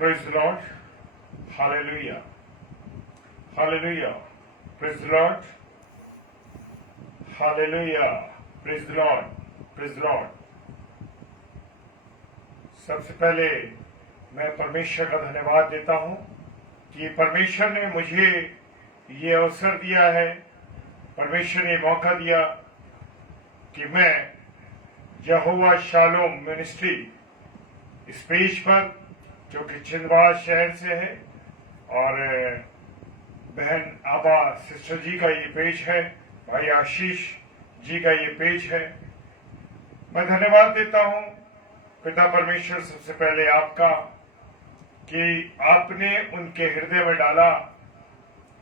Praise the Lord. Hallelujah. Hallelujah. Praise the Lord. Hallelujah. Praise the Lord. Praise the Lord. सबसे पहले मैं परमेश्वर का धन्यवाद देता हूं कि परमेश्वर ने मुझे ये अवसर दिया है, परमेश्वर ने मौका दिया कि मैं यहोवा शालोम मिनिस्ट्री इस पेज पर, जो कि छिंदवाड़ा शहर से है, और बहन आबा सिस्टर जी का ये पेज है, भाई आशीष जी का ये पेज है। मैं धन्यवाद देता हूं पिता परमेश्वर सबसे पहले आपका कि आपने उनके हृदय में डाला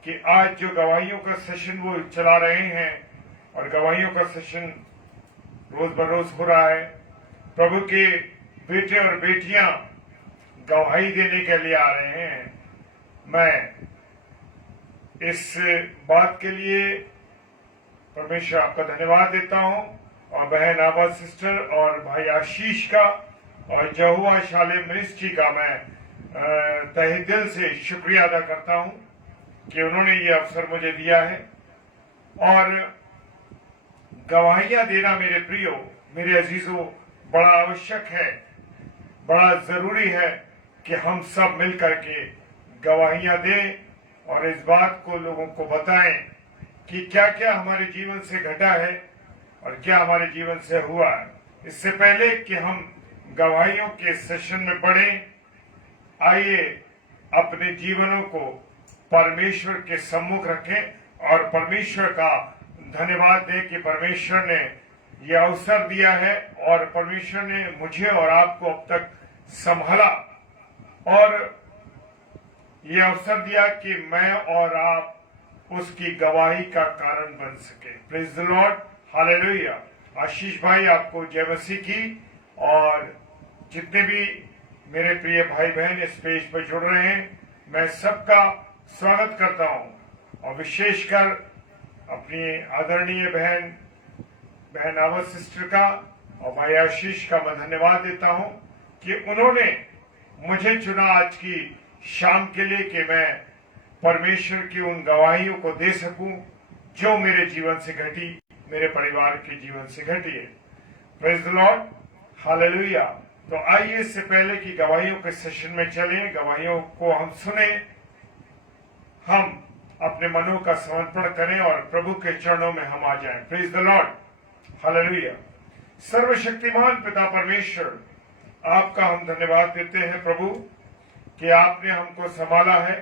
कि आज जो गवाहियों का सेशन वो चला रहे हैं, और गवाहियों का सेशन रोज बरोज हो रहा है। प्रभु के बेटे और बेटियां गवाही देने के लिए आ रहे हैं। मैं इस बात के लिए परमेश्वर आपका धन्यवाद देता हूं, और बहन आबा सिस्टर और भाई आशीष का और यहोवा शालोम मिनिस्ट्री का मैं तहे दिल से शुक्रिया अदा करता हूं कि उन्होंने ये अवसर मुझे दिया है। और गवाहियां देना मेरे प्रियो, मेरे अजीजों, बड़ा आवश्यक है, बड़ा जरूरी है कि हम सब मिलकर के गवाहियां दें और इस बात को लोगों को बताएं कि क्या क्या हमारे जीवन से घटा है और क्या हमारे जीवन से हुआ है। इससे पहले कि हम गवाहियों के सेशन में बढ़ें, आइए अपने जीवनों को परमेश्वर के सम्मुख रखें और परमेश्वर का धन्यवाद दें कि परमेश्वर ने यह अवसर दिया है और परमेश्वर ने मुझे और आपको अब तक संभाला और ये अवसर दिया कि मैं और आप उसकी गवाही का कारण बन सके। Praise the lord, hallelujah. Ashish भाई, आपको जय मसीह की, और जितने भी मेरे प्रिय भाई बहन इस पेज पर जुड़ रहे हैं, मैं सबका स्वागत करता हूं, और विशेषकर अपनी आदरणीय बहन आवा सिस्टर का और भाई आशीष का मैं धन्यवाद देता हूं कि उन्होंने मुझे चुना आज की शाम के लिए कि मैं परमेश्वर की उन गवाहियों को दे सकूं जो मेरे जीवन से घटी, मेरे परिवार के जीवन से घटी है। Praise the lord, hallelujah. तो आइए इससे पहले कि गवाहियों के सेशन में चलें, गवाहियों को हम सुने, हम अपने मनों का समर्पण करें और प्रभु के चरणों में हम आ जाएं। Praise the lord, hallelujah. सर्वशक्तिमान पिता परमेश्वर, आपका हम धन्यवाद देते हैं प्रभु कि आपने हमको संभाला है,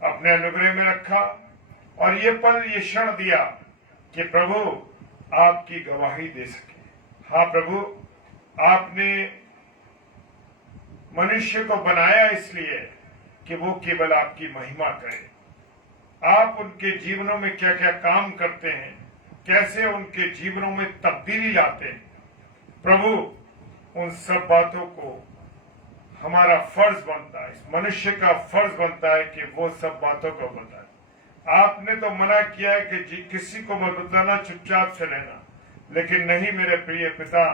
अपने अनुग्रह में रखा और ये पल, ये क्षण दिया कि प्रभु आपकी गवाही दे सके। हाँ प्रभु, आपने मनुष्य को बनाया इसलिए कि वो केवल आपकी महिमा करे। आप उनके जीवनों में क्या क्या काम करते हैं, कैसे उनके जीवनों में तब्दीली लाते हैं, प्रभु उन सब बातों को हमारा फर्ज बनता है, इस मनुष्य का फर्ज बनता है कि वो सब बातों को बताए। आपने तो मना किया है कि किसी को मत बताना, चुपचाप से रहना, लेकिन नहीं मेरे प्रिय पिता,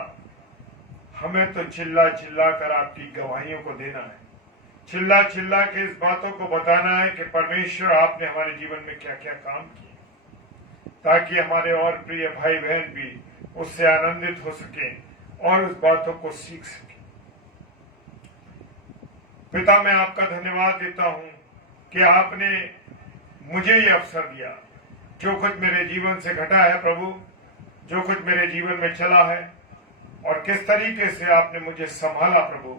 हमें तो चिल्ला चिल्ला कर आपकी गवाहियों को देना है, चिल्ला चिल्ला के इस बातों को बताना है कि परमेश्वर आपने हमारे जीवन में क्या क्या काम किए, ताकि हमारे और प्रिय भाई बहन भी उससे आनंदित हो सके और उस बातों को सीख सके। पिता, मैं आपका धन्यवाद देता हूं कि आपने मुझे ये अवसर दिया। जो कुछ मेरे जीवन से घटा है प्रभु, जो कुछ मेरे जीवन में चला है और किस तरीके से आपने मुझे संभाला प्रभु,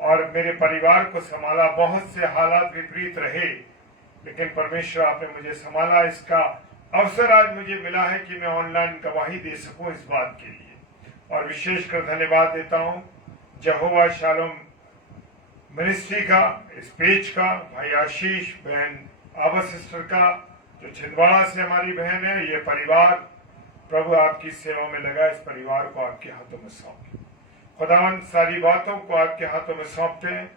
और मेरे परिवार को संभाला। बहुत से हालात विपरीत रहे, लेकिन परमेश्वर आपने मुझे संभाला। इसका अवसर आज मुझे मिला है कि मैं ऑनलाइन गवाही दे सकूं इस बात के लिए, और विशेषकर धन्यवाद देता हूं यहोवा शालोम मिनिस्ट्री का, इस पेज का, भाई आशीष, बहन आबा सिस्टर का, जो छिंदवाड़ा से हमारी बहन है, ये परिवार प्रभु आपकी सेवा में लगा, इस परिवार को आपके हाथों में सौंपे। खुदावन सारी बातों को आपके हाथों में सौंपते हैं,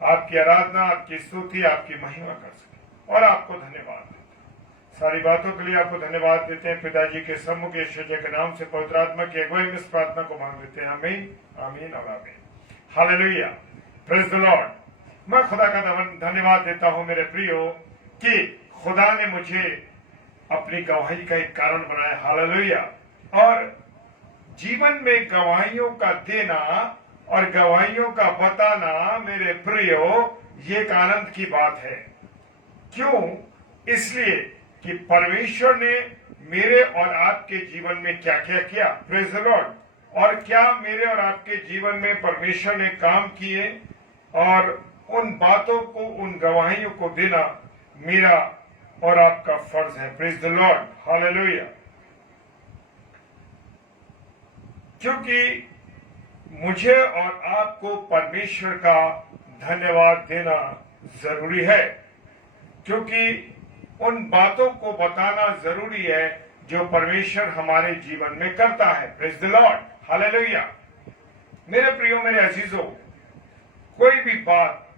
आपकी आराधना, आपकी स्तुति, आपकी महिमा कर सके, और आपको धन्यवाद देते हैं। सारी बातों के लिए आपको धन्यवाद देते हैं। पिताजी के सम्मुख यीशु के नाम से पवित्र आत्मा की अगुवाई में इस प्रार्थना को मांग लेते हैं। आमीन, आमीन और आमीन। हालेलुया। प्रेज द लॉर्ड, मैं खुदा का धन्यवाद देता हूं मेरे प्रियो कि खुदा ने मुझे अपनी गवाही का एक कारण बनाया। हालेलुया। और जीवन में गवाहियों का देना और गवाहियों का बताना मेरे प्रियो ये एक आनंद की बात है। क्यों? इसलिए कि परमेश्वर ने मेरे और आपके जीवन में क्या क्या किया। Praise the Lord. और क्या मेरे और आपके जीवन में परमेश्वर ने काम किए, और उन बातों को, उन गवाहियों को देना मेरा और आपका फर्ज है। Praise the lord. हालेलुया। क्योंकि मुझे और आपको परमेश्वर का धन्यवाद देना जरूरी है, क्योंकि उन बातों को बताना जरूरी है जो परमेश्वर हमारे जीवन में करता है। Praise the lord. हालेलुया। मेरे प्रियो, मेरे अजीजों, कोई भी बात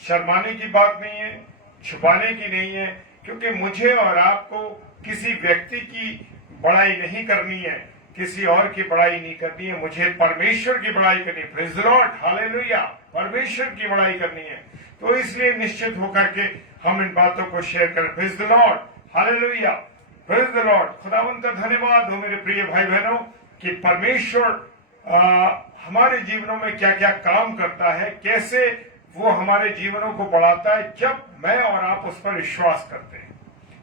शर्माने की बात नहीं है, छुपाने की नहीं है, क्योंकि मुझे और आपको किसी व्यक्ति की बड़ाई नहीं करनी है, किसी और की बड़ाई नहीं करनी है, मुझे परमेश्वर की बड़ाई करनी है। Praise the lord. हालेलुया। परमेश्वर की बड़ाई करनी है। तो इसलिए निश्चित होकर के हम इन बातों को शेयर करें। Praise the lord. Hallelujah. Praise the Lord. खुदावंत का धन्यवाद हो मेरे प्रिय भाई बहनों कि परमेश्वर हमारे जीवनों में क्या क्या काम करता है, कैसे वो हमारे जीवनों को बढ़ाता है जब मैं और आप उस पर विश्वास करते हैं।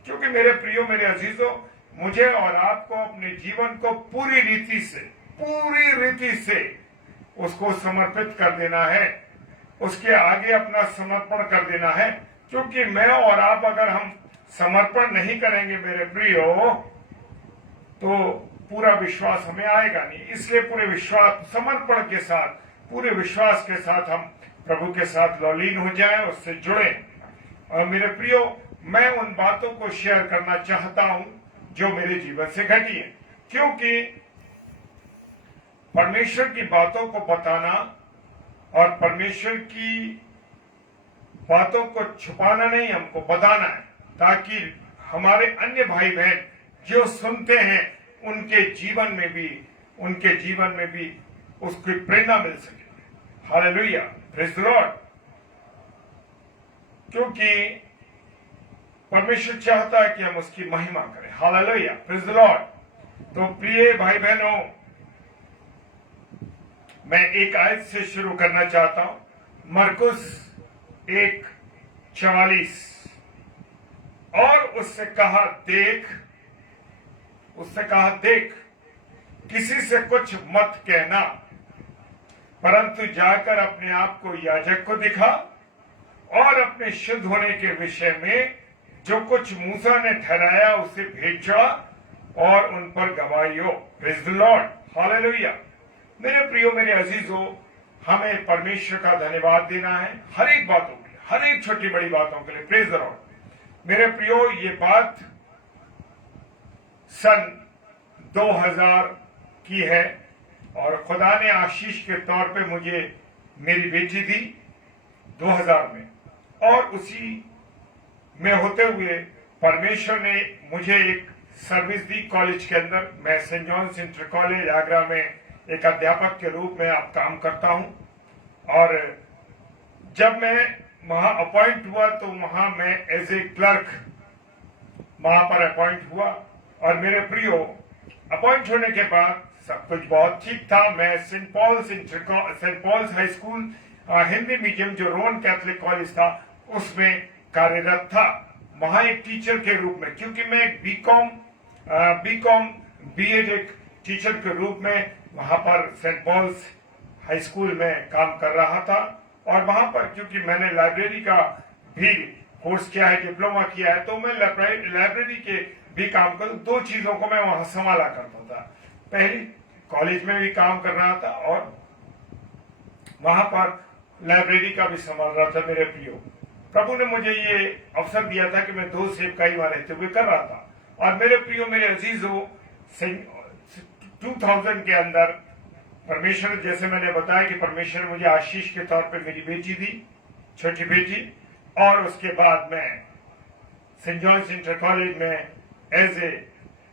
क्योंकि मेरे प्रियो, मेरे अजीजों, मुझे और आपको अपने जीवन को पूरी रीति से उसको समर्पित कर देना है, उसके आगे अपना समर्पण कर देना है। क्योंकि मैं और आप अगर हम समर्पण नहीं करेंगे मेरे प्रियो, तो पूरा विश्वास हमें आएगा नहीं। इसलिए पूरे विश्वास, समर्पण के साथ, पूरे विश्वास के साथ हम प्रभु के साथ लौलीन हो जाएं, उससे जुड़ें। और मेरे प्रियो, मैं उन बातों को शेयर करना चाहता हूं जो मेरे जीवन से घटी है, क्योंकि परमेश्वर की बातों को बताना और परमेश्वर की बातों को छुपाना नहीं, हमको बताना है, ताकि हमारे अन्य भाई बहन जो सुनते हैं उनके जीवन में भी उसकी प्रेरणा मिल सके। हालेलुया। Praise the Lord. क्योंकि परमेश्वर चाहता है कि हम उसकी महिमा करें। हालेलुया। Praise the Lord. तो प्रिय भाई बहनों, मैं एक आयत से शुरू करना चाहता हूं। मरकुस 1:44। और उससे कहा देख, किसी से कुछ मत कहना, परंतु जाकर अपने आप को याजक को दिखा और अपने शुद्ध होने के विषय में जो कुछ मूसा ने ठहराया उसे भेजा और उन पर गवाही हो। Praise the lord. हालेलुया। मेरे प्रियो, मेरे अजीजों, हमें परमेश्वर का धन्यवाद देना है हर एक बातों के लिए, हर एक छोटी बड़ी बातों के लिए। Praise the Lord. मेरे प्रियो, ये बात सन 2000 की है और खुदा ने आशीष के तौर पे मुझे मेरी बेटी दी 2000 में, और उसी में होते हुए परमेश्वर ने मुझे एक सर्विस दी कॉलेज के अंदर। मैं Saint John's Inter College Agra में एक अध्यापक के रूप में आप काम करता हूं, और जब मैं वहां अपॉइंट हुआ तो वहां मैं एज ए क्लर्क वहां पर अपॉइंट हुआ। और मेरे प्रियो, अपॉइंट होने के बाद सब कुछ बहुत ठीक था। मैं Saint Paul's High School Hindi medium जो रोमन कैथोलिक कॉलेज था उसमें कार्यरत था, वहां एक टीचर के रूप में, क्योंकि मैं बीकॉम बीएड एक टीचर के रूप में वहां पर सेंट पॉल्स हाई स्कूल में काम कर रहा था। और वहां पर क्योंकि मैंने लाइब्रेरी का भी कोर्स किया है, डिप्लोमा किया है, तो मैं लाइब्रेरी के भी काम कर, दो चीजों को मैं वहां संभाला करता था। पहली, कॉलेज में भी काम कर रहा था और वहां पर लाइब्रेरी का भी संभाल रहा था। मेरे प्रियो, प्रभु ने मुझे ये अवसर दिया था कि मैं 2 सेवकाई वहां रहते हुए कर रहा था। और मेरे प्रियो, मेरे अजीजों, 2000 के अंदर परमेश्वर, जैसे मैंने बताया कि परमेश्वर मुझे आशीष के तौर पे मेरी बेटी दी, छोटी बेटी, और उसके बाद मैं सेंट जॉन्स इंटर कॉलेज में एज ए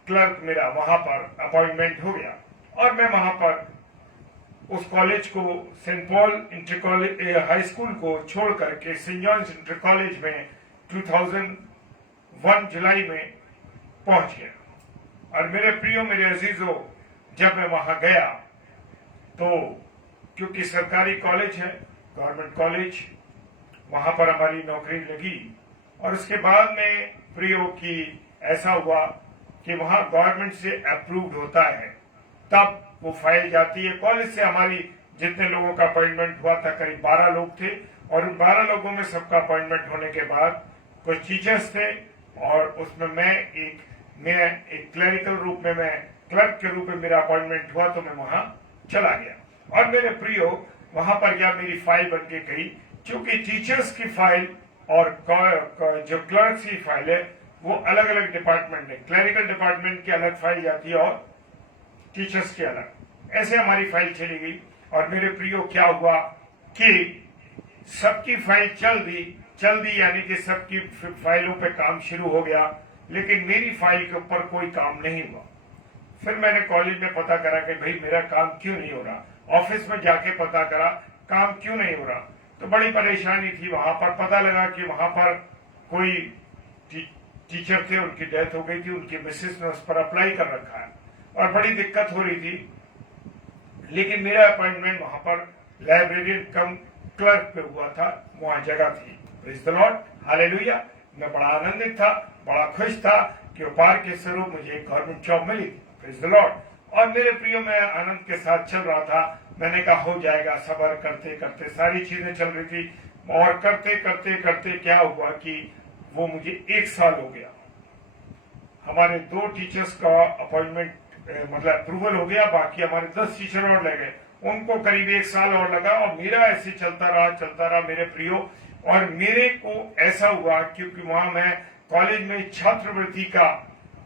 क्लर्क मेरा वहां पर अपॉइंटमेंट हो गया और मैं वहां पर उस कॉलेज को, Saint Paul Inter College High School को छोड़ करके सेंट जॉन्स इंटर कॉलेज में 2001 जुलाई में पहुंच गया। और मेरे प्रियो, मेरे अजीजों, जब मैं वहां गया तो क्योंकि सरकारी कॉलेज है, गवर्नमेंट कॉलेज, वहां पर हमारी नौकरी लगी। और उसके बाद में प्रियो की ऐसा हुआ कि वहां गवर्नमेंट से अप्रूव्ड होता है, तब वो फाइल जाती है कॉलेज से। हमारी जितने लोगों का अपॉइंटमेंट हुआ था, करीब 12 लोग थे, और उन 12 लोगों में सबका अपॉइंटमेंट होने के बाद कुछ टीचर्स थे, और उसमें मैं एक क्लरिकल रूप में, मैं क्लर्क के रूप में मेरा अपॉइंटमेंट हुआ, तो मैं वहां चला गया। और मेरे प्रियो, वहां पर क्या मेरी फाइल बन के गई, क्योंकि टीचर्स की फाइल और जो क्लर्क की फाइल है वो अलग अलग डिपार्टमेंट है। क्लरिकल डिपार्टमेंट की अलग फाइल जाती है और टीचर्स की अलग। ऐसे हमारी फाइल चली गई। और मेरे प्रियो, क्या हुआ कि सबकी फाइल चल दी, यानी कि सबकी फाइलों पे काम शुरू हो गया, लेकिन मेरी फाइल के ऊपर कोई काम नहीं हुआ। फिर मैंने कॉलेज में पता करा कि भाई मेरा काम क्यों नहीं हो रहा। ऑफिस में जाके पता करा काम क्यों नहीं हो रहा, तो बड़ी परेशानी थी। वहां पर पता लगा कि वहां पर कोई टीचर थे, उनकी डेथ हो गई थी, उनकी मिसेस ने उस पर अप्लाई कर रखा है, और बड़ी दिक्कत हो रही थी। लेकिन मेरा अपॉइंटमेंट वहां पर लाइब्रेरियन कम क्लर्क पे हुआ था, वहां जगह थी। Praise the lord, hallelujah. मैं बड़ा आनंदित था, बड़ा खुश था कि उपहार के स्वरूप मुझे एक गवर्नमेंट जॉब मिली। Praise the Lord. और मेरे प्रियो, मैं आनंद के साथ चल रहा था। मैंने कहा हो जाएगा, सब्र करते करते सारी चीजें चल रही थी। और करते करते करते क्या हुआ कि वो मुझे 1 साल हो गया। हमारे 2 टीचर्स का अपॉइंटमेंट मतलब अप्रूवल हो गया, बाकी हमारे 10 टीचर और लगे, उनको करीब 1 साल और लगा। और मेरा ऐसे चलता रहा मेरे प्रियो। और मेरे को ऐसा हुआ, क्योंकि वहां मैं कॉलेज में छात्रवृत्ति का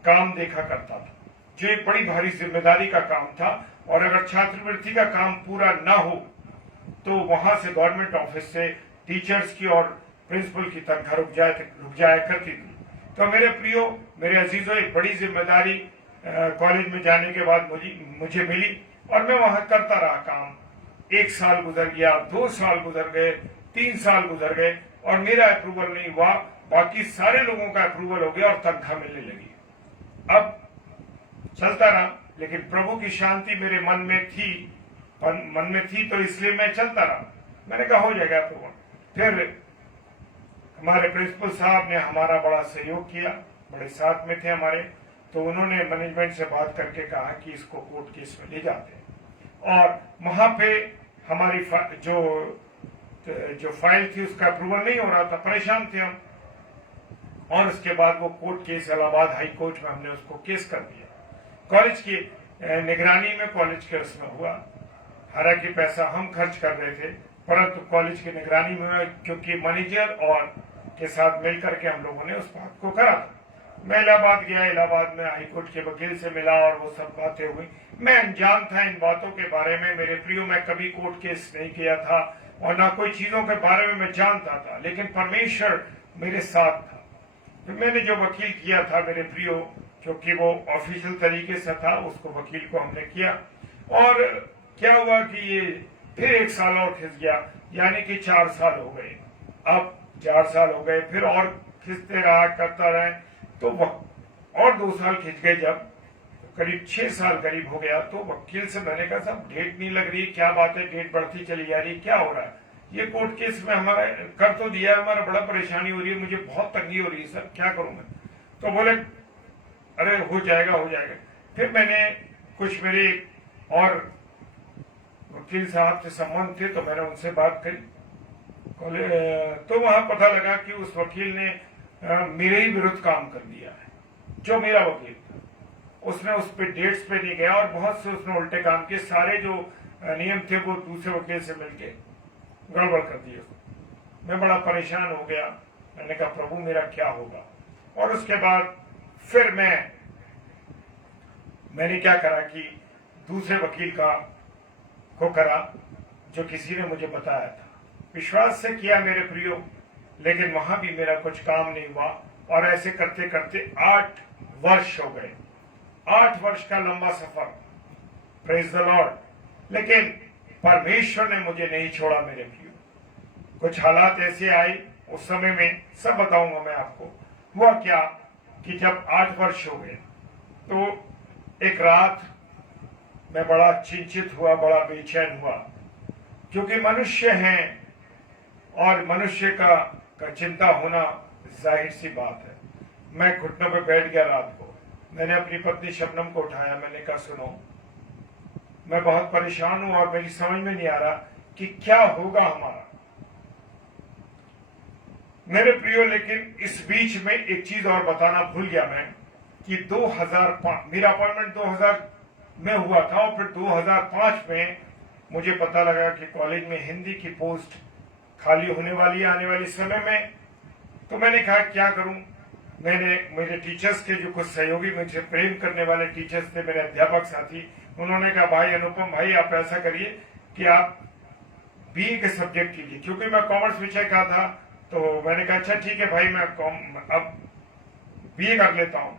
काम देखा करता था, जो एक बड़ी भारी जिम्मेदारी का काम था। और अगर छात्रवृत्ति का काम पूरा ना हो तो वहां से गवर्नमेंट ऑफिस से टीचर्स की और प्रिंसिपल की तनख्वाह रुक जाया करती थी। तो मेरे प्रियो, मेरे अजीजों, एक बड़ी जिम्मेदारी कॉलेज में जाने के बाद मुझे मिली, और मैं वहां करता रहा काम। 1 साल गुजर गया, 2 साल गुजर गए, 3 साल गुजर गए, और मेरा अप्रूवल नहीं हुआ। बाकी सारे लोगों का अप्रूवल हो गया और तनख्वाह मिलने लगी। अब चलता रहा, लेकिन प्रभु की शांति मेरे मन में थी, तो इसलिए मैं चलता रहा। मैंने कहा हो जाएगा अप्रूवल। फिर हमारे प्रिंसिपल साहब ने हमारा बड़ा सहयोग किया, बड़े साथ में थे हमारे, तो उन्होंने मैनेजमेंट से बात करके कहा कि इसको कोर्ट केस में ले जाते हैं। और वहां पे हमारी जो फाइल थी उसका अप्रूवल नहीं हो रहा था, परेशान थे हम। और उसके बाद वो court case Allahabad high court में हमने उसको केस कर दिया। कॉलेज की निगरानी में, कॉलेज के उसमें हुआ। हालांकि पैसा हम खर्च कर रहे थे, परंतु कॉलेज की निगरानी में, क्योंकि मैनेजर और के साथ मिलकर के हम लोगों ने उस बात को करा। मैं इलाहाबाद गया, इलाहाबाद में हाईकोर्ट के वकील से मिला और वो सब बातें हुई। मैं अनजान था इन बातों के बारे में मेरे प्रियो। मैं कभी कोर्ट केस नहीं किया था और ना कोई चीजों के बारे में मैं जानता था, लेकिन परमेश्वर मेरे साथ था। तो मैंने जो वकील किया था मेरे प्रियो, क्योंकि वो ऑफिशियल तरीके से था, उसको वकील को हमने किया। और क्या हुआ कि ये फिर 1 साल और खिंच गया, यानी कि 4 साल हो गए। अब 4 साल हो गए, फिर और खिंचते रहा, करता रहे, तो और 2 साल खिंच गए। जब करीब 6 साल करीब हो गया, तो वकील से मैंने कहा साहब डेट नहीं लग रही, क्या बात है, डेट बढ़ती चली जा रही, क्या हो रहा है? ये कोर्ट केस में हमारा कर तो दिया, हमारा बड़ा परेशानी हो रही है, मुझे बहुत तंगी हो रही है सर, क्या करूं मैं? तो बोले अरे हो जाएगा हो जाएगा। फिर मैंने कुछ मेरे और वकील साहब से संबंध थे, तो मैंने उनसे बात करी। तो वहां पता लगा कि उस वकील ने मेरे ही विरुद्ध काम कर दिया है। जो मेरा वकील था, उसने उस पे डेट्स पे नहीं गया और बहुत से उसने उल्टे काम किए। सारे जो नियम थे वो दूसरे वकील से मिलके गड़बड़ कर दिए। मैं बड़ा परेशान हो गया। मैंने कहा प्रभु मेरा क्या होगा? और उसके बाद फिर मैंने क्या करा कि दूसरे वकील को करा, जो किसी ने मुझे बताया था। विश्वास से किया मेरे प्रियो, लेकिन वहां भी मेरा कुछ काम नहीं हुआ। और ऐसे करते करते 8 वर्ष हो गए। 8 वर्ष का लंबा सफर, प्रेज द लॉर्ड। लेकिन परमेश्वर ने मुझे नहीं छोड़ा मेरे प्रियो। कुछ हालात ऐसे आए उस समय में, सब बताऊंगा मैं आपको। हुआ क्या कि जब 8 वर्ष हो गए तो एक रात मैं बड़ा चिंतित हुआ, बड़ा बेचैन हुआ, क्योंकि मनुष्य हैं और मनुष्य का चिंता होना जाहिर सी बात है। मैं घुटनों पे बैठ गया रात को। मैंने अपनी पत्नी शबनम को उठाया, मैंने कहा सुनो, मैं बहुत परेशान हूं और मेरी समझ में नहीं आ रहा कि क्या होगा हमारा। मेरे प्रियो, लेकिन इस बीच में एक चीज और बताना भूल गया मैं कि 2005 मेरा अपॉइंटमेंट 2000 में हुआ था और फिर 2005 में मुझे पता लगा कि कॉलेज में हिंदी की पोस्ट खाली होने वाली है आने वाले समय में। तो मैंने कहा क्या करूं। मैंने मेरे टीचर्स के जो कुछ सहयोगी, मुझे प्रेम करने वाले टीचर्स थे, मेरे अध्यापक साथी, उन्होंने कहा भाई अनुपम भाई आप ऐसा करिए कि आप बीए के सब्जेक्ट कीजिए, क्योंकि मैं कॉमर्स विषय का था। तो मैंने कहा अच्छा ठीक है भाई, मैं अब बीए कर लेता हूं।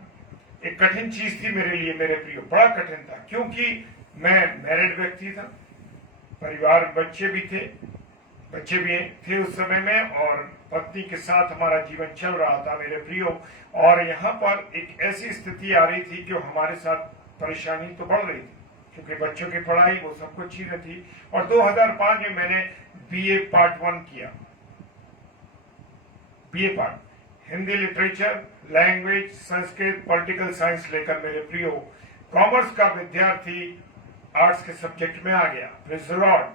एक कठिन चीज थी मेरे लिए मेरे प्रियो, बड़ा कठिन था, क्योंकि मैं मैरिड व्यक्ति था, परिवार बच्चे भी थे उस समय में, और पत्नी के साथ हमारा जीवन चल रहा था मेरे प्रियो। और यहाँ पर एक ऐसी स्थिति आ रही थी जो हमारे साथ परेशानी तो बढ़ रही थी, क्योंकि बच्चों की पढ़ाई वो सब कुछ चीजें थी। और 2005 में मैंने बीए पार्ट 1 किया। BA part Hindi literature, language, Sanskrit, political science लेकर मेरे प्रियो कॉमर्स का विद्यार्थी आर्ट्स के सब्जेक्ट में आ गया। प्रेज़ द लॉर्ड,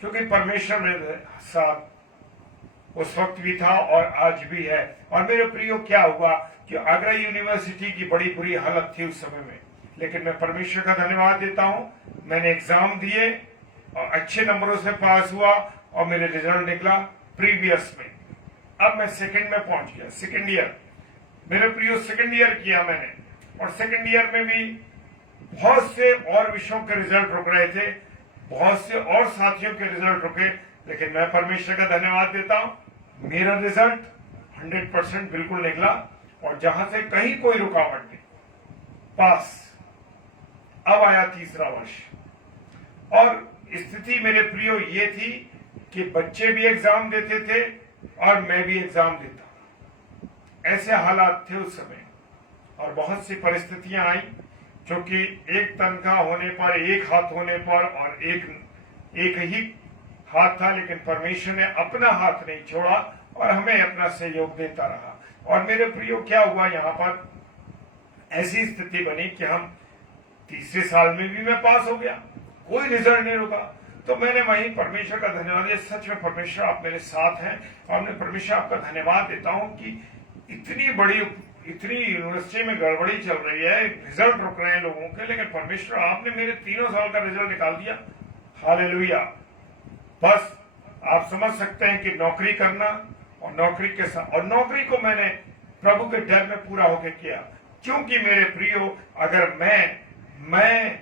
क्योंकि परमेश्वर मेरे साथ उस वक्त भी था और आज भी है। और मेरे प्रियो क्या हुआ कि आगरा यूनिवर्सिटी की बड़ी बुरी हालत थी उस समय में, लेकिन मैं परमेश्वर का धन्यवाद देता हूं। मैंने एग्जाम दिए और अच्छे नंबरों से पास हुआ और मेरे रिजल्ट निकला प्रीवियस में। अब मैं सेकंड में पहुंच गया, सेकंड ईयर मेरे प्रियो, सेकंड ईयर किया मैंने। और सेकंड ईयर में भी बहुत से और विषयों के रिजल्ट रुक रहे थे, बहुत से और साथियों के रिजल्ट रुके, लेकिन मैं परमेश्वर का धन्यवाद देता हूं, मेरा रिजल्ट 100% बिल्कुल निकला और जहां से कहीं कोई रुकावट नहीं, पास। अब आया तीसरा वर्ष और स्थिति मेरे प्रियो ये थी कि बच्चे भी एग्जाम देते थे और मैं भी एग्जाम देता। ऐसे हालात थे उस समय और बहुत सी परिस्थितियां आई, क्योंकि एक तनख्वाह होने पर, एक हाथ होने पर, और एक ही हाथ था, लेकिन परमेश्वर ने अपना हाथ नहीं छोड़ा और हमें अपना सहयोग देता रहा। और मेरे प्रियो क्या हुआ, यहाँ पर ऐसी स्थिति बनी कि हम तीसरे साल में भी मैं पास हो गया, कोई रिजल्ट नहीं रुका। तो मैंने वहीं परमेश्वर का धन्यवाद दिया। सच में परमेश्वर आप मेरे साथ हैं और मैं परमेश्वर आपका धन्यवाद देता हूं कि इतनी यूनिवर्सिटी में गड़बड़ी चल रही है, रिजल्ट रुक रहे हैं लोगों के, लेकिन परमेश्वर आपने मेरे 3 साल का रिजल्ट निकाल दिया। हालेलुया। बस आप समझ सकते हैं कि नौकरी करना और नौकरी के साथ, और नौकरी को मैंने प्रभु के डर में पूरा होकर किया, क्योंकि मेरे प्रियो अगर मैं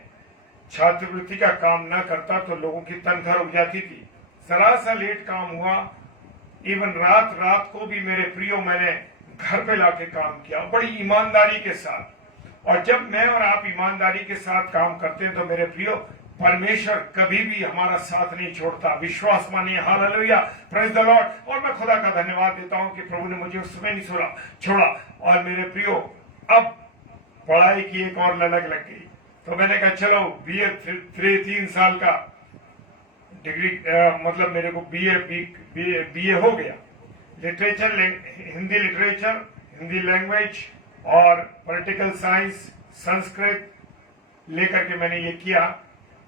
छात्रवृत्ति का काम न करता तो लोगों की तनख्वाह रुक जाती थी। जरा सा लेट काम हुआ, इवन रात को भी मेरे प्रियो मैंने घर पे लाके काम किया बड़ी ईमानदारी के साथ। और जब मैं और आप ईमानदारी के साथ काम करते हैं तो मेरे प्रियो परमेश्वर कभी भी हमारा साथ नहीं छोड़ता। विश्वास मानिए। Hallelujah, praise the Lord. और मैं खुदा का धन्यवाद देता हूं कि प्रभु ने मुझे उस समय नहीं छोड़ा। और मेरे प्रियो अब पढ़ाई की एक और ललक लग गई, तो मैंने कहा चलो बीए 3 साल का डिग्री, मतलब मेरे को बीए हो गया। Literature, Hindi literature, Hindi language और पॉलिटिकल साइंस, संस्कृत लेकर के मैंने ये किया।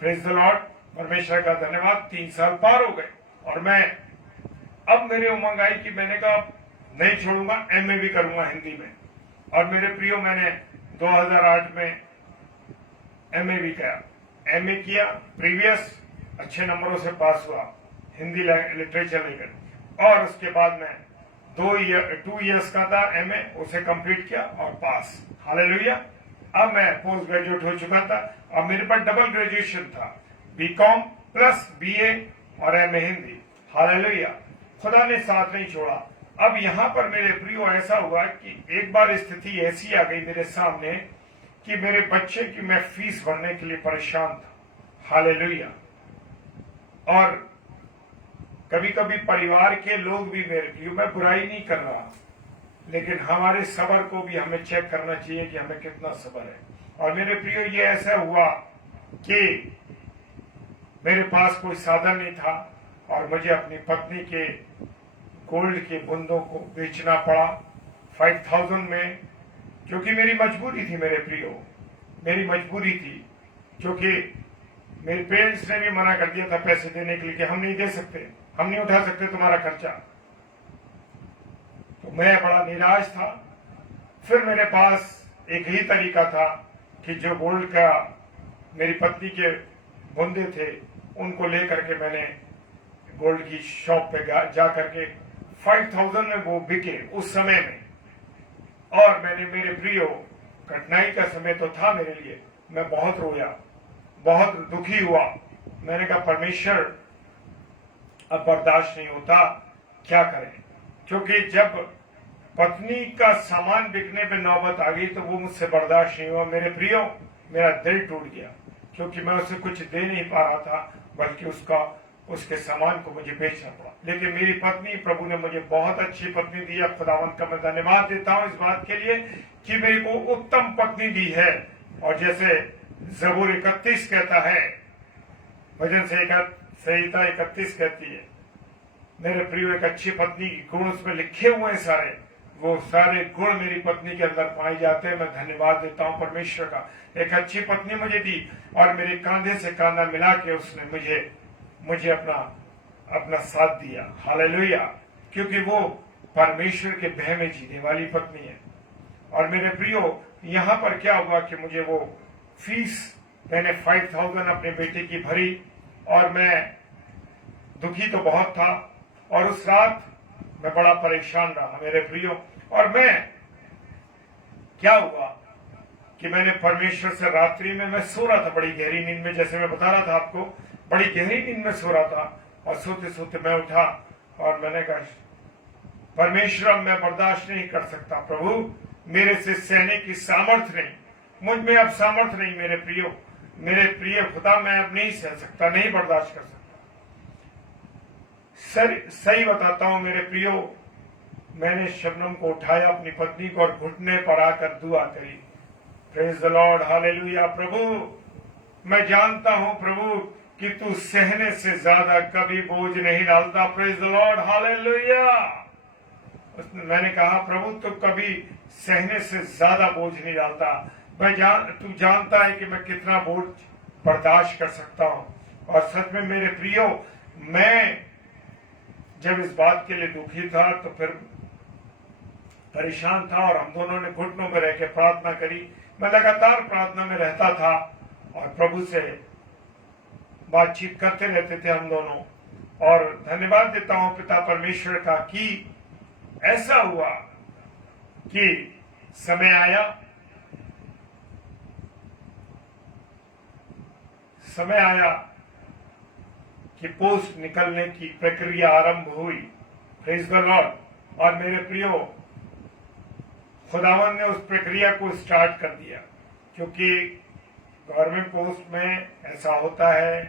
प्रेज द लॉर्ड, परमेश्वर का धन्यवाद। 3 साल पार हो गए और मैं अब मेरे उमंग आई कि मैंने कहा नहीं छोड़ूंगा, एमए भी करूंगा हिंदी में। और मेरे प्रियो मैंने 2008 में एमए भी किया, एमए किया, प्रीवियस अच्छे नंबरों से पास हुआ हिंदी लिटरेचर लेकर। और उसके बाद मैं 2 इयर्स का था एमए, उसे कंप्लीट किया और पास। हालेलुया। अब मैं पोस्ट ग्रेजुएट हो चुका था और मेरे पास डबल ग्रेजुएशन था, बीकॉम प्लस बीए और एमए हिंदी। हालेलुया, खुदा ने साथ नहीं छोड़ा। अब यहाँ पर मेरे प्रियो ऐसा हुआ कि एक बार स्थिति ऐसी आ गई मेरे सामने कि मेरे बच्चे की मैं फीस भरने के लिए परेशान था। हालेलुया। और कभी कभी परिवार के लोग भी मेरे प्रियो, मैं बुराई नहीं कर रहा, लेकिन हमारे सब्र को भी हमें चेक करना चाहिए कि हमें कितना सब्र है। और मेरे प्रियो, ये ऐसा हुआ कि मेरे पास कोई साधन नहीं था और मुझे अपनी पत्नी के गोल्ड के बूंदों को बेचना पड़ा 5000 में, क्योंकि मेरी मजबूरी थी मेरे प्रियो, मेरी मजबूरी थी, क्योंकि मेरे पेरेंट्स ने भी मना कर दिया था पैसे देने के लिए कि हम नहीं दे सकते, हम नहीं उठा सकते तुम्हारा खर्चा। तो मैं बड़ा निराश था। फिर मेरे पास एक ही तरीका था कि जो गोल्ड का मेरी पत्नी के बूंदे थे उनको लेकर के मैंने गोल्ड की शॉप पे जा करके 5000 में वो बिके उस समय में। और मैंने, मेरे प्रियो, कठिनाई का समय तो था मेरे लिए, मैं बहुत रोया, बहुत दुखी हुआ। मैंने कहा परमेश्वर, अब बर्दाश्त नहीं होता, क्या करें, क्योंकि जब पत्नी का सामान बिकने पे नौबत आ गई तो वो मुझसे बर्दाश्त नहीं हुआ। मेरे प्रियो, मेरा दिल टूट गया, क्योंकि मैं उसे कुछ दे नहीं पा रहा था, बल्कि उसके सामान को मुझे बेचना पड़ा। लेकिन मेरी पत्नी, प्रभु ने मुझे बहुत अच्छी पत्नी दी है। खुदावंत का मैं धन्यवाद देता हूं इस बात के लिए कि मेरे को उत्तम पत्नी दी है। और जैसे ज़बूर 31 कहता है, भजन संहिता 31 कहती है, मेरे प्रियो, एक अच्छी पत्नी के गुण उसमें लिखे हुए हैं सारे, वो सारे गुण मेरी पत्नी के अंदर पाए जाते हैं। मैं धन्यवाद देता हूं परमेश्वर का, एक अच्छी पत्नी मुझे दी और मेरे कंधे से कंधा मिला के उसने मुझे अपना साथ दिया। हालेलुया, क्योंकि वो परमेश्वर के भय में जीने वाली पत्नी है। और मेरे प्रियो, यहां पर क्या हुआ कि मुझे वो फीस, मैंने 5000 अपने बेटे की भरी और मैं दुखी तो बहुत था। और उस रात मैं बड़ा परेशान रहा मेरे प्रियो। और मैं, क्या हुआ कि मैंने परमेश्वर से रात्रि में मैं सो रहा था बड़ी गहरी नींद में, जैसे मैं बता रहा था आपको, बड़ी गहरी नींद में सो रहा था। और सोते सोते मैं उठा और मैंने कहा परमेश्वर, मैं बर्दाश्त नहीं कर सकता प्रभु, मेरे से सहने की सामर्थ्य नहीं, मुझ में अब सामर्थ्य नहीं मेरे प्रियो, मेरे प्रिय खुदा, मैं अब नहीं सह सकता, नहीं बर्दाश्त कर सकता। सही बताता हूं मेरे प्रियो, मैंने शबनम को उठाया, अपनी पत्नी को, और घुटने पर आकर दुआ करी। Praise the lord, hallelujah. प्रभु, मैं जानता हूं प्रभु कि तू सहने से ज्यादा कभी बोझ नहीं डालता। Praise the lord, hallelujah. मैंने कहा प्रभु, तू कभी सहने से ज्यादा बोझ नहीं डालता। तू जानता है कि मैं कितना बोझ बर्दाश्त कर सकता हूं। और सच में मेरे प्रियो, मैं जब इस बात के लिए दुखी था तो फिर परेशान था, और हम दोनों ने घुटनों पर रह के प्रार्थना करी। मैं लगातार प्रार्थना में रहता था और प्रभु से बातचीत करते रहते थे हम दोनों। और धन्यवाद देता हूं पिता परमेश्वर का कि ऐसा हुआ कि समय आया कि पोस्ट निकलने की प्रक्रिया आरंभ हुई। Praise the Lord. और मेरे प्रियो, खुदावन ने उस प्रक्रिया को स्टार्ट कर दिया, क्योंकि गवर्नमेंट पोस्ट में ऐसा होता है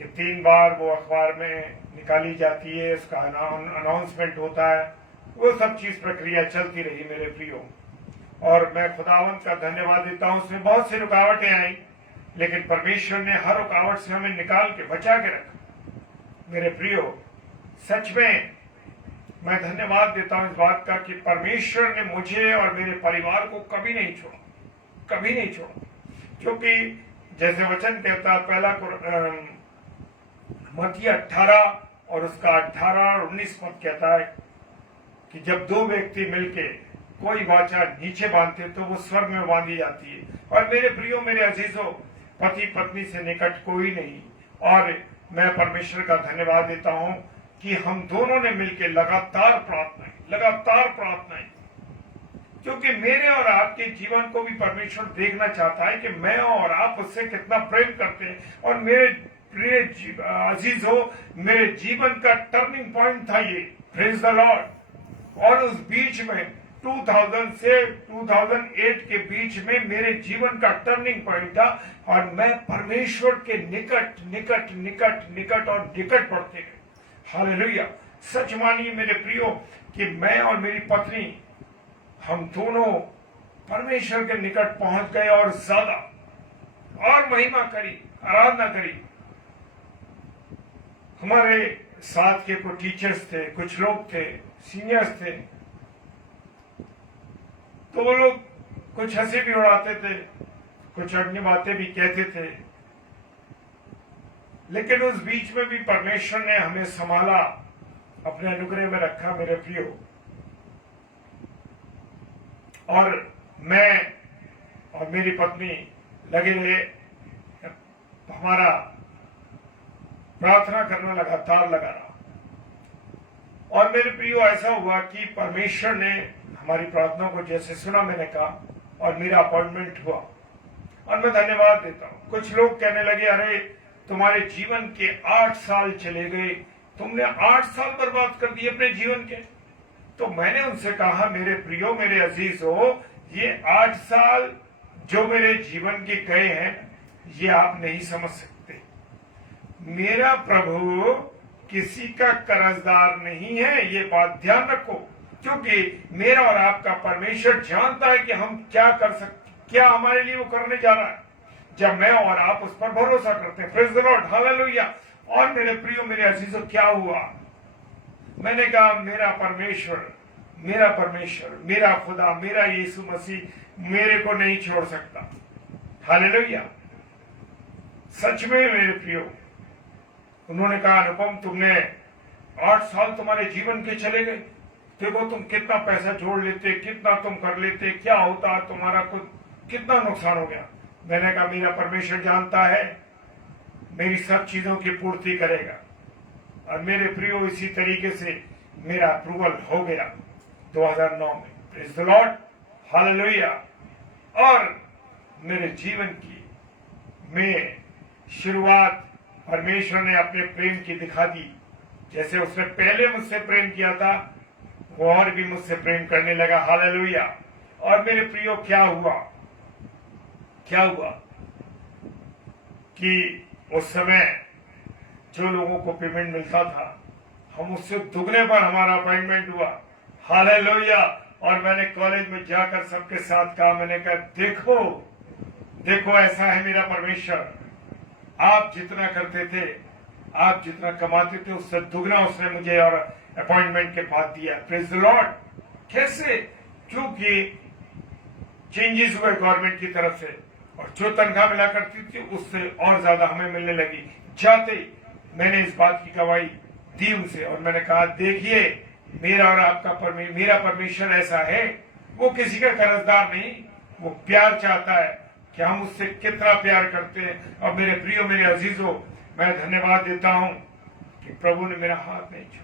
कि 3 बार वो अखबार में निकाली जाती है, उसका अनाउंसमेंट होता है, वो सब चीज प्रक्रिया चलती रही मेरे प्रियो। और मैं खुदावन का धन्यवाद देता हूं, उसमें बहुत सी रुकावटें आई, लेकिन परमेश्वर ने हर रुकावट से हमें निकाल के बचा के रखा। मेरे प्रियो, सच में मैं धन्यवाद देता हूं इस बात का कि परमेश्वर ने मुझे और मेरे परिवार को कभी नहीं छोड़ा, कभी नहीं छोड़ा। क्योंकि जैसे वचन कहता है, पहला मत्ती 18 और उसका 18 और 19 पद कहता है कि जब 2 व्यक्ति मिलके कोई वाचा नीचे बांधते तो वो स्वर्ग में बांधी जाती है। और मेरे प्रियो, मेरे अजीजों, पति पत्नी से निकट कोई नहीं। और मैं परमेश्वर का धन्यवाद देता हूं कि हम दोनों ने मिलकर लगातार प्रार्थनाएं, क्योंकि मेरे और आपके जीवन को भी परमेश्वर देखना चाहता है कि मैं और आप उससे कितना प्रेम करते हैं। और मेरे प्रिय अजीजों, मेरे जीवन का टर्निंग पॉइंट था ये। Praise the Lord. और उस बीच में 2000 से 2008 के बीच में मेरे जीवन का टर्निंग पॉइंट था और मैं परमेश्वर के निकट निकट निकट निकट और निकट बढ़ते गए। हालेलुया। सच मानिए मेरे प्रियो कि मैं और मेरी पत्नी हम दोनों परमेश्वर के निकट पहुंच गए और ज्यादा और महिमा करी, आराधना करी। हमारे साथ के कुछ टीचर्स थे, कुछ लोग थे, सीनियर्स थे, तो वो लोग कुछ हंसी भी उड़ाते थे, कुछ अन्य बातें भी कहते थे, लेकिन उस बीच में भी परमेश्वर ने हमें संभाला, अपने अनुग्रह में रखा मेरे प्रियो। और मैं और मेरी पत्नी लगे रहे, हमारा प्रार्थना करना लगातार लगा रहा। और मेरे प्रियो ऐसा हुआ कि परमेश्वर ने हमारी प्रार्थना को जैसे सुना, मैंने कहा, और मेरा अपॉइंटमेंट हुआ। और मैं धन्यवाद देता हूं। कुछ लोग कहने लगे, अरे तुम्हारे जीवन के 8 साल चले गए, तुमने 8 साल बर्बाद कर दिए अपने जीवन के। तो मैंने उनसे कहा, मेरे प्रियो, मेरे अजीजों, ये 8 साल जो मेरे जीवन के गए हैं, ये आप नहीं समझ सकते। मेरा प्रभु किसी का कर्जदार नहीं है, ये बात ध्यान रखो, क्योंकि मेरा और आपका परमेश्वर जानता है कि हम क्या कर सकते, क्या हमारे लिए वो करने जा रहा है, जब मैं और आप उस पर भरोसा करते हैं। Praise the lord, hallelujah. और मेरे प्रियो, मेरे अजीजों, क्या हुआ? मैंने कहा, मेरा परमेश्वर, मेरा खुदा, मेरा यीशु मसीह मेरे को नहीं छोड़ सकता। हालेलुया। सच में मेरे प्रियो, उन्होंने कहा, अनुपम, तुमने 8 साल तुम्हारे जीवन के चले गए, देखो तुम कितना पैसा जोड़ लेते, कितना तुम कर लेते, क्या होता तुम्हारा, कुछ कितना नुकसान हो गया। मैंने कहा, मेरा परमेश्वर जानता है, मेरी सब चीजों की पूर्ति करेगा। और मेरे प्रियो, इसी तरीके से मेरा अप्रूवल हो गया 2009 में। Praise the lord, hallelujah. और मेरे जीवन की में शुरुआत परमेश्वर ने अपने प्रेम की दिखा दी। जैसे उसने पहले मुझसे प्रेम किया था, वो और भी मुझसे प्रेम करने लगा। हालेलुया। और मेरे प्रियो, क्या हुआ कि उस समय जो लोगों को पेमेंट मिलता था, हम उससे दुगने पर हमारा अपॉइंटमेंट हुआ। हालेलुया। और मैंने कॉलेज में जाकर सबके साथ कहा, मैंने कहा, देखो ऐसा है मेरा परमेश्वर, आप जितना करते थे, आप जितना कमाते थे, उससे दुगना उसने मुझे और अपॉइंटमेंट के बाद दिया। Praise the Lord. कैसे? क्योंकि चेंजेस हुए गवर्नमेंट की तरफ से, और जो तनख्वाह मिला करती थी उससे और ज्यादा हमें मिलने लगी। जाते मैंने इस बात की गवाही दी उनसे, और मैंने कहा, देखिए, मेरा और आपका मेरा परमेश्वर ऐसा है, वो किसी का कर्जदार नहीं, वो प्यार चाहता है कि हम उससे कितना प्यार करते हैं। और मेरे प्रियो, मेरे अजीजों, मैं धन्यवाद देता हूं कि प्रभु ने मेरा हाथ नहीं छोड़ा।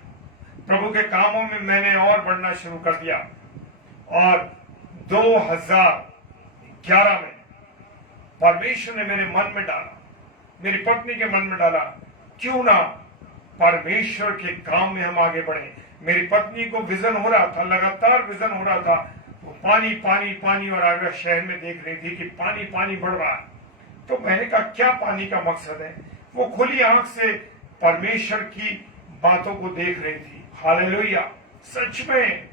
प्रभु के कामों में मैंने और बढ़ना शुरू कर दिया। और 2011 में परमेश्वर ने मेरे मन में डाला, मेरी पत्नी के मन में डाला, क्यों ना परमेश्वर के काम में हम आगे बढ़े। मेरी पत्नी को विजन हो रहा था, लगातार विजन हो रहा था। वो पानी पानी पानी और आगरा शहर में देख रही थी कि पानी पानी बढ़ रहा है। तो मैंने कहा, क्या पानी का मकसद है? वो खुली आंख से परमेश्वर की बातों को देख रही थी। हालेलुया। सच में।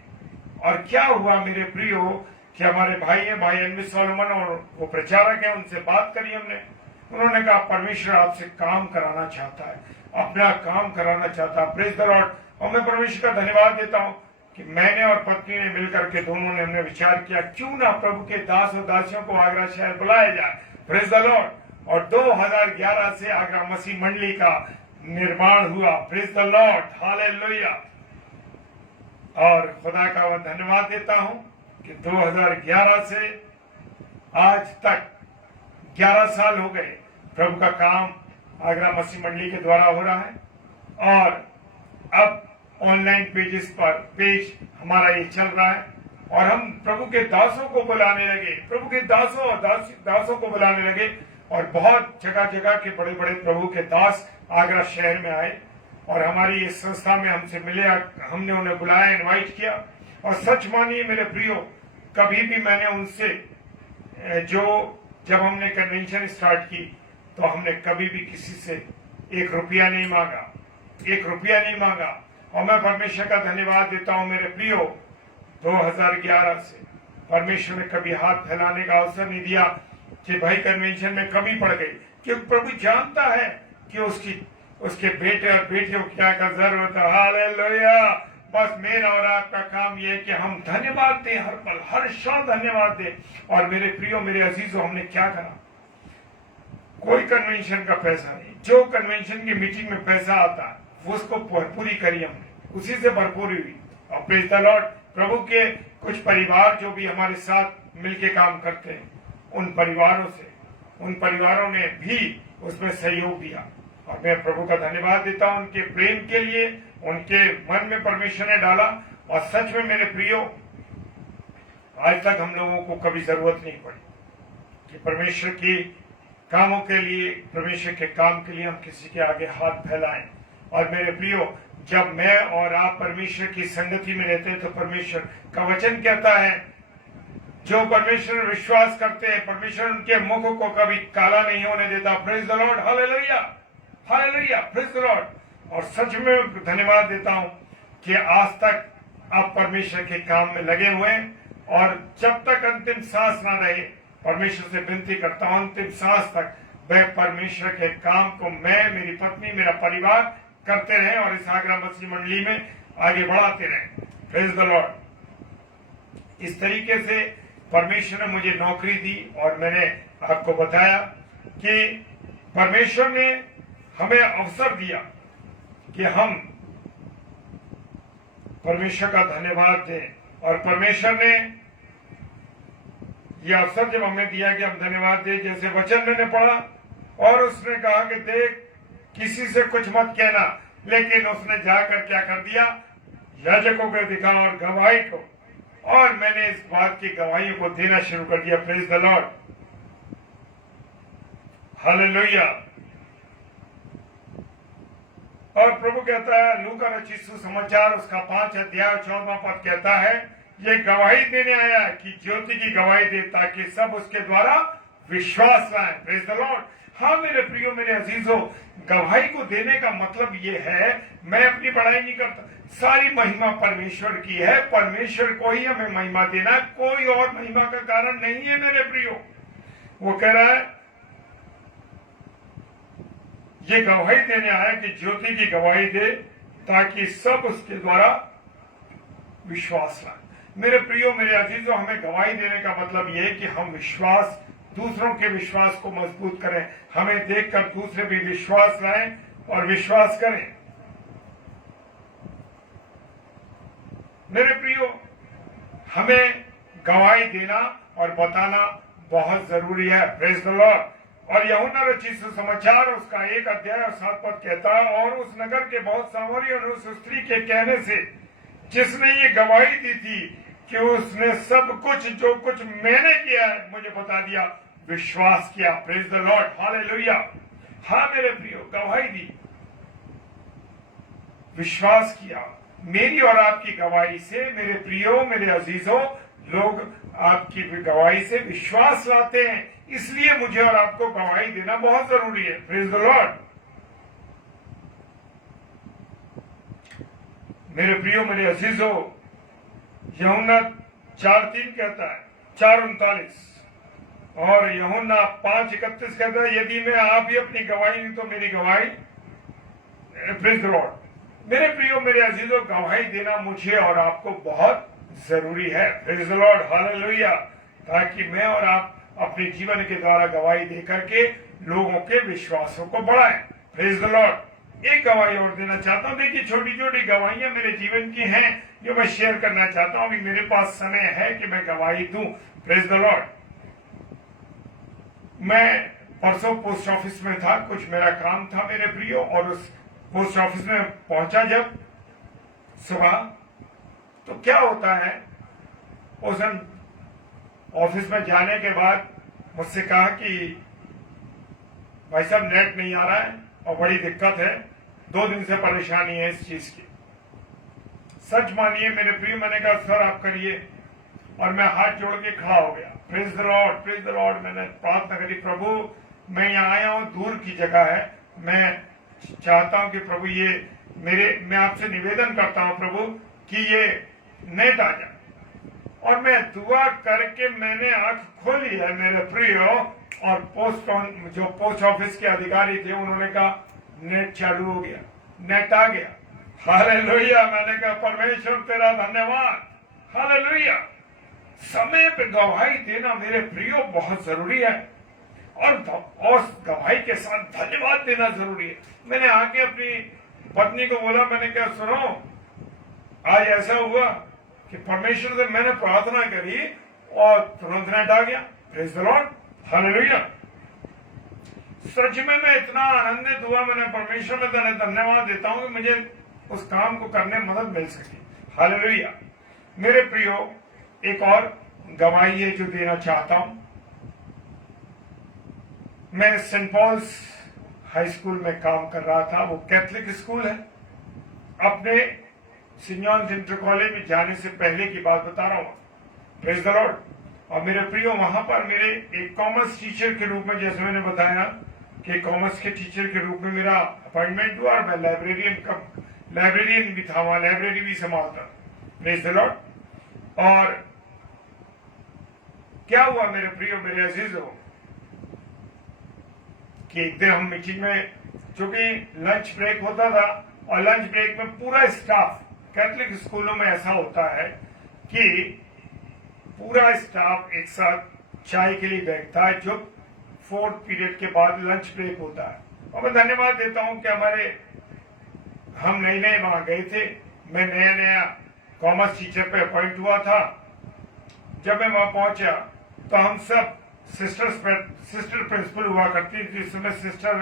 और क्या हुआ मेरे प्रियो कि हमारे भाई हैं, भाई एनवी सोलोमन, और वो प्रचारक है, उनसे बात करी हमने। उन्होंने कहा, परमेश्वर आपसे काम कराना चाहता है, अपना काम कराना चाहता है। Praise the Lord. और मैं परमेश्वर का धन्यवाद देता हूं कि मैंने और पत्नी ने मिलकर के दोनों ने हमने विचार किया, क्यों ना प्रभु के दास और दासियों को आगरा शहर बुलाया जाए। Praise the Lord. और 2011 से आगरा मसीह मंडली का निर्माण हुआ। Praise the lord, hallelujah. और खुदा का मैं धन्यवाद देता हूं कि 2011 से आज तक 11 साल हो गए प्रभु का काम आगरा मसीह मंडली के द्वारा हो रहा है। और अब ऑनलाइन पेज हमारा ये चल रहा है, और हम प्रभु के दासों को बुलाने लगे, प्रभु के दासों और दासों को बुलाने लगे। और बहुत जगह जगह के बड़े बड़े प्रभु के दास आगरा शहर में आए और हमारी इस संस्था में हमसे मिले। हमने उन्हें बुलाया, इनवाइट किया, और सच मानिए मेरे प्रियो, कभी भी मैंने उनसे जब हमने कन्वेंशन स्टार्ट की तो हमने कभी भी किसी से 1 रुपया नहीं मांगा, 1 रुपया नहीं मांगा। और मैं परमेश्वर का धन्यवाद देता हूं मेरे प्रियो, 2011 से परमेश्वर ने कभी हाथ फैलाने का अवसर नहीं दिया कि भाई कन्वेंशन में कमी पड़ गई, क्योंकि प्रभु जानता है कि उसके बेटे और बेटियों को क्या का जरूरत है। हालेलुया। बस मेरा और आपका काम यह है कि हम धन्यवाद दें, हर पल हर क्षण धन्यवाद दें। और मेरे प्रियो, मेरे अजीजों, हमने क्या करा? कोई कन्वेंशन का पैसा नहीं, जो कन्वेंशन की मीटिंग में पैसा आता है उसको पूरी करी हमने, उसी से भरपूरी हुई। और प्रेज़ द लॉर्ड, प्रभु के कुछ परिवार जो भी हमारे साथ मिलके काम करते हैं, उन परिवारों ने भी उसमें सहयोग दिया। और मैं प्रभु का धन्यवाद देता हूं उनके प्रेम के लिए, उनके मन में परमेश्वर ने डाला। और सच में मेरे प्रियो, आज तक हम लोगों को कभी जरूरत नहीं पड़ी कि परमेश्वर की कामों के लिए, परमेश्वर के काम के लिए हम किसी के आगे हाथ फैलाएं। और मेरे प्रियो, जब मैं और आप परमेश्वर की संगति में रहते हैं तो परमेश्वर का वचन कहता है, जो परमेश्वर में विश्वास करते हैं, परमेश्वर उनके मुख को कभी काला नहीं होने देता। Praise the lord, hallelujah, hallelujah, praise the Lord. और सच में धन्यवाद देता हूं कि आज तक आप परमेश्वर के काम में लगे हुए हैं। और जब तक अंतिम सांस ना रहे, परमेश्वर से विनती करता हूं, अंतिम सांस तक वह परमेश्वर के काम को मैं, मेरी पत्नी, मेरा परिवार करते रहे और इस आगरा मसीह मंडली में आगे बढ़ाते रहे। Praise the Lord. इस तरीके से परमेश्वर ने मुझे नौकरी दी। और मैंने आपको बताया कि परमेश्वर ने हमें अवसर दिया कि हम परमेश्वर का धन्यवाद दें। और परमेश्वर ने यह अवसर जब हमें दिया कि हम धन्यवाद दें, जैसे वचन मैंने पढ़ा और उसने कहा कि देख, किसी से कुछ मत कहना, लेकिन उसने जाकर क्या कर दिया? याजकों को दिखा और गवाही को। और मैंने इस बात की गवाही को देना शुरू कर दिया। Praise the lord, hallelujah. और प्रभु कहता है, लूका रचित सुसमाचार उसका 5 अध्याय 14वां पद कहता है, ये गवाही देने आया है कि ज्योति की गवाही दे, ताकि सब उसके द्वारा विश्वास लाए। Praise the Lord. हाँ मेरे प्रियो, मेरे अजीजों, गवाही को देने का मतलब ये है, मैं अपनी बड़ाई नहीं करता, सारी महिमा परमेश्वर की है। परमेश्वर को ही हमें महिमा देना, कोई और महिमा का कारण नहीं है मेरे प्रियो। वो कह रहा है, ये गवाही देने आया कि ज्योति की गवाही दे, ताकि सब उसके द्वारा विश्वास लाए। मेरे प्रियो, मेरे अजीजों, हमें गवाही देने का मतलब यह है कि हम विश्वास, दूसरों के विश्वास को मजबूत करें, हमें देखकर दूसरे भी विश्वास लाएं और विश्वास करें। मेरे प्रियो, हमें गवाही देना और बताना बहुत जरूरी है। Praise the Lord. और यूहन्ना रचित सुसमाचार उसका 1 अध्याय और 7 पद कहता है, और उस नगर के बहुत सामरी और उस स्त्री के कहने से जिसने ये गवाही दी थी कि उसने सब कुछ जो कुछ मैंने किया है मुझे बता दिया, विश्वास किया। Praise the lord, hallelujah. हाँ मेरे प्रियो, गवाही दी, विश्वास किया। मेरी और आपकी गवाही से मेरे प्रियो, मेरे अजीजों, लोग आपकी गवाही से विश्वास लाते हैं। इसलिए मुझे और आपको गवाही देना बहुत जरूरी है। Praise the Lord. मेरे प्रियो, मेरे अजीजों, यूहन्ना 4:3 कहता है, 4:39, और यूहन्ना 5:31 कहता है, यदि मैं आप ही अपनी गवाही नहीं तो मेरी गवाही। Praise the Lord. मेरे प्रियो, मेरे अजीजों, गवाही देना मुझे और आपको बहुत जरूरी है। Praise the lord, hallelujah. ताकि मैं और आप अपने जीवन के द्वारा गवाही देकर के लोगों के विश्वासों को बढ़ाएं। Praise the Lord. एक गवाही और देना चाहता हूं। देखिए, छोटी छोटी गवाहियां मेरे जीवन की हैं जो मैं शेयर करना चाहता हूं। अभी मेरे पास समय है कि मैं गवाही दूं। Praise the Lord. मैं परसों पोस्ट ऑफिस में था, कुछ मेरा काम था मेरे प्रियो, और उस पोस्ट ऑफिस में पहुंचा जब सुबह, तो क्या होता है, उस दिन ऑफिस में जाने के बाद मुझसे कहा कि भाई साहब नेट नहीं आ रहा है और बड़ी दिक्कत है, 2 दिन से परेशानी है इस चीज की। सच मानिए मेरे प्रिय। मैंने कहा सर आप करिए, और मैं हाथ जोड़ के खड़ा हो गया। Praise the Lord, praise the Lord. मैंने प्रार्थना करी, प्रभु मैं यहाँ आया हूँ, दूर की जगह है, मैं चाहता हूँ कि प्रभु ये मैं आपसे निवेदन करता हूँ प्रभु कि ये नेट आ जाए। और मैं दुआ करके मैंने आंख खोली है मेरे प्रियो, और पोस्ट ऑफिस के अधिकारी थे, उन्होंने कहा नेट चालू हो गया, नेट आ गया। हालेलुया। मैंने कहा परमेश्वर तेरा धन्यवाद। हालेलुया। समय पे गवाही देना मेरे प्रियो बहुत जरूरी है, और गवाही के साथ धन्यवाद देना जरूरी है। मैंने आके अपनी पत्नी को बोला, मैंने कहा सुनो आज ऐसा हुआ कि परमेश्वर से मैंने प्रार्थना करी और तुरंत नेट आ गया। Praise the lord. हालेलुया। सच में मैं इतना आनंदित हुआ। मैंने परमेश्वर में धन्यवाद देता हूं कि मुझे उस काम को करने में मदद मिल सकी। हालेलुया। मेरे प्रियो, एक और गवाही है जो देना चाहता हूं। मैं सेंट पॉल्स हाई स्कूल में काम कर रहा था, वो कैथलिक स्कूल है। अपने सिन्योन इंटर कॉलेज में जाने से पहले की बात बता रहा हूं। Praise the Lord. और मेरे प्रियो, वहां पर मेरे एक कॉमर्स टीचर के रूप में, जैसे मैंने बताया कि कॉमर्स के टीचर के रूप में मेरा अपॉइंटमेंट हुआ, और मैं लाइब्रेरियन भी था, वहां लाइब्रेरी भी संभालता। Praise the Lord. और क्या हुआ मेरे प्रियो, मेरे अजीजों, कि एक दिन हम मीटिंग में, चूंकि लंच ब्रेक होता था, और लंच ब्रेक में पूरा स्टाफ, कैथलिक स्कूलों में ऐसा होता है कि पूरा स्टाफ एक साथ चाय के लिए बैठता है, जो 4th पीरियड के बाद लंच ब्रेक होता है। और मैं धन्यवाद देता हूं कि हम नए वहां गए थे। मैं नया कॉमर्स टीचर पे अपॉइंट हुआ था। जब मैं वहां पहुंचा तो हम सब सिस्टर प्रिंसिपल हुआ करती थी। इस समय सिस्टर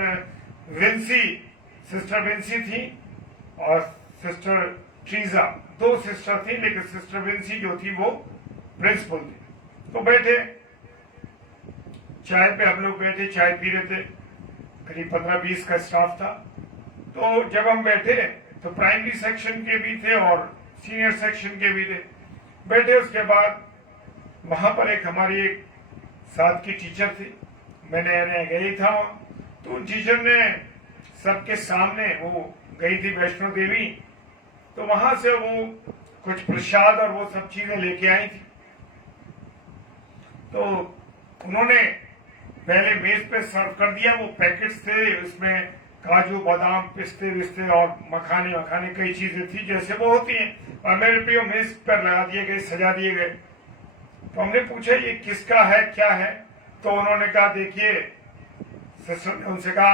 विंसी थी और सिस्टर ट्रीजा, 2 सिस्टर थी, लेकिन सिस्टर विंसी जो थी वो प्रिंसिपल थी। तो बैठे चाय पे, हम लोग बैठे चाय पी रहे थे, करीब 15-20 का स्टाफ था। तो जब हम बैठे तो प्राइमरी सेक्शन के भी थे और सीनियर सेक्शन के भी थे बैठे। उसके बाद वहां पर एक हमारी साथ की टीचर थी, मैं नया गई था, तो उन टीचर ने सबके सामने, वो गई थी वैष्णो देवी, तो वहां से वो कुछ प्रसाद और वो सब चीजें लेके आई थी। तो उन्होंने पहले मेज पे सर्व कर दिया। वो पैकेट्स थे, उसमें काजू बादाम पिस्ते विस्ते और मखाने कई चीजें थी जैसे वो होती हैं, और मेरे प्रियो मेज पर लगा दिए गए, सजा दिए गए। तो हमने पूछा ये किसका है, क्या है? तो उन्होंने कहा देखिए, सिस्टर ने उनसे कहा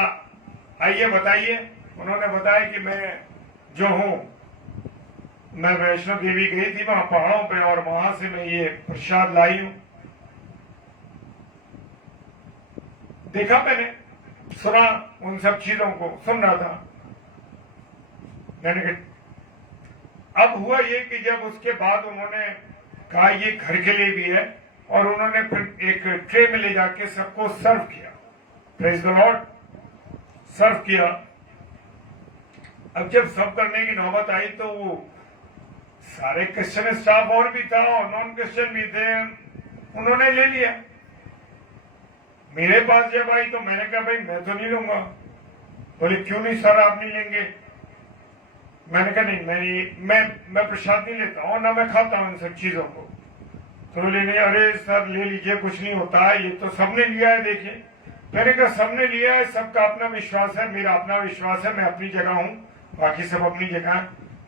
आइए बताइए। उन्होंने बताया कि मैं जो हूं, मैं वैष्णो देवी गई थी वहां पहाड़ों पे, और वहां से मैं ये प्रसाद लाई हूं। देखा, मैंने सुना, उन सब चीजों को सुन रहा था। मैंने कहा अब हुआ ये कि जब उसके बाद उन्होंने कहा ये घर के लिए भी है, और उन्होंने फिर एक ट्रे में ले जाके सबको सर्व किया। Praise the Lord. सर्व किया। अब जब सर्व करने की नौबत आई तो वो सारे क्रिश्चियन स्टाफ और भी था और नॉन क्रिश्चियन भी थे, उन्होंने ले लिया। मेरे पास जब आई तो मैंने कहा भाई मैं तो नहीं लूंगा। बोले क्यों नहीं सर, आप नहीं लेंगे? मैंने कहा नहीं, मैं प्रसाद नहीं लेता हूँ, ना मैं खाता हूँ इन सब चीजों को। तो बोले नहीं, अरे सर ले लीजिए, कुछ नहीं होता है, ये तो सबने लिया है, देखिए। मैंने कहा सबने लिया है, सबका अपना विश्वास है, मेरा अपना विश्वास है, मैं अपनी जगह हूँ, बाकी सब अपनी जगह है।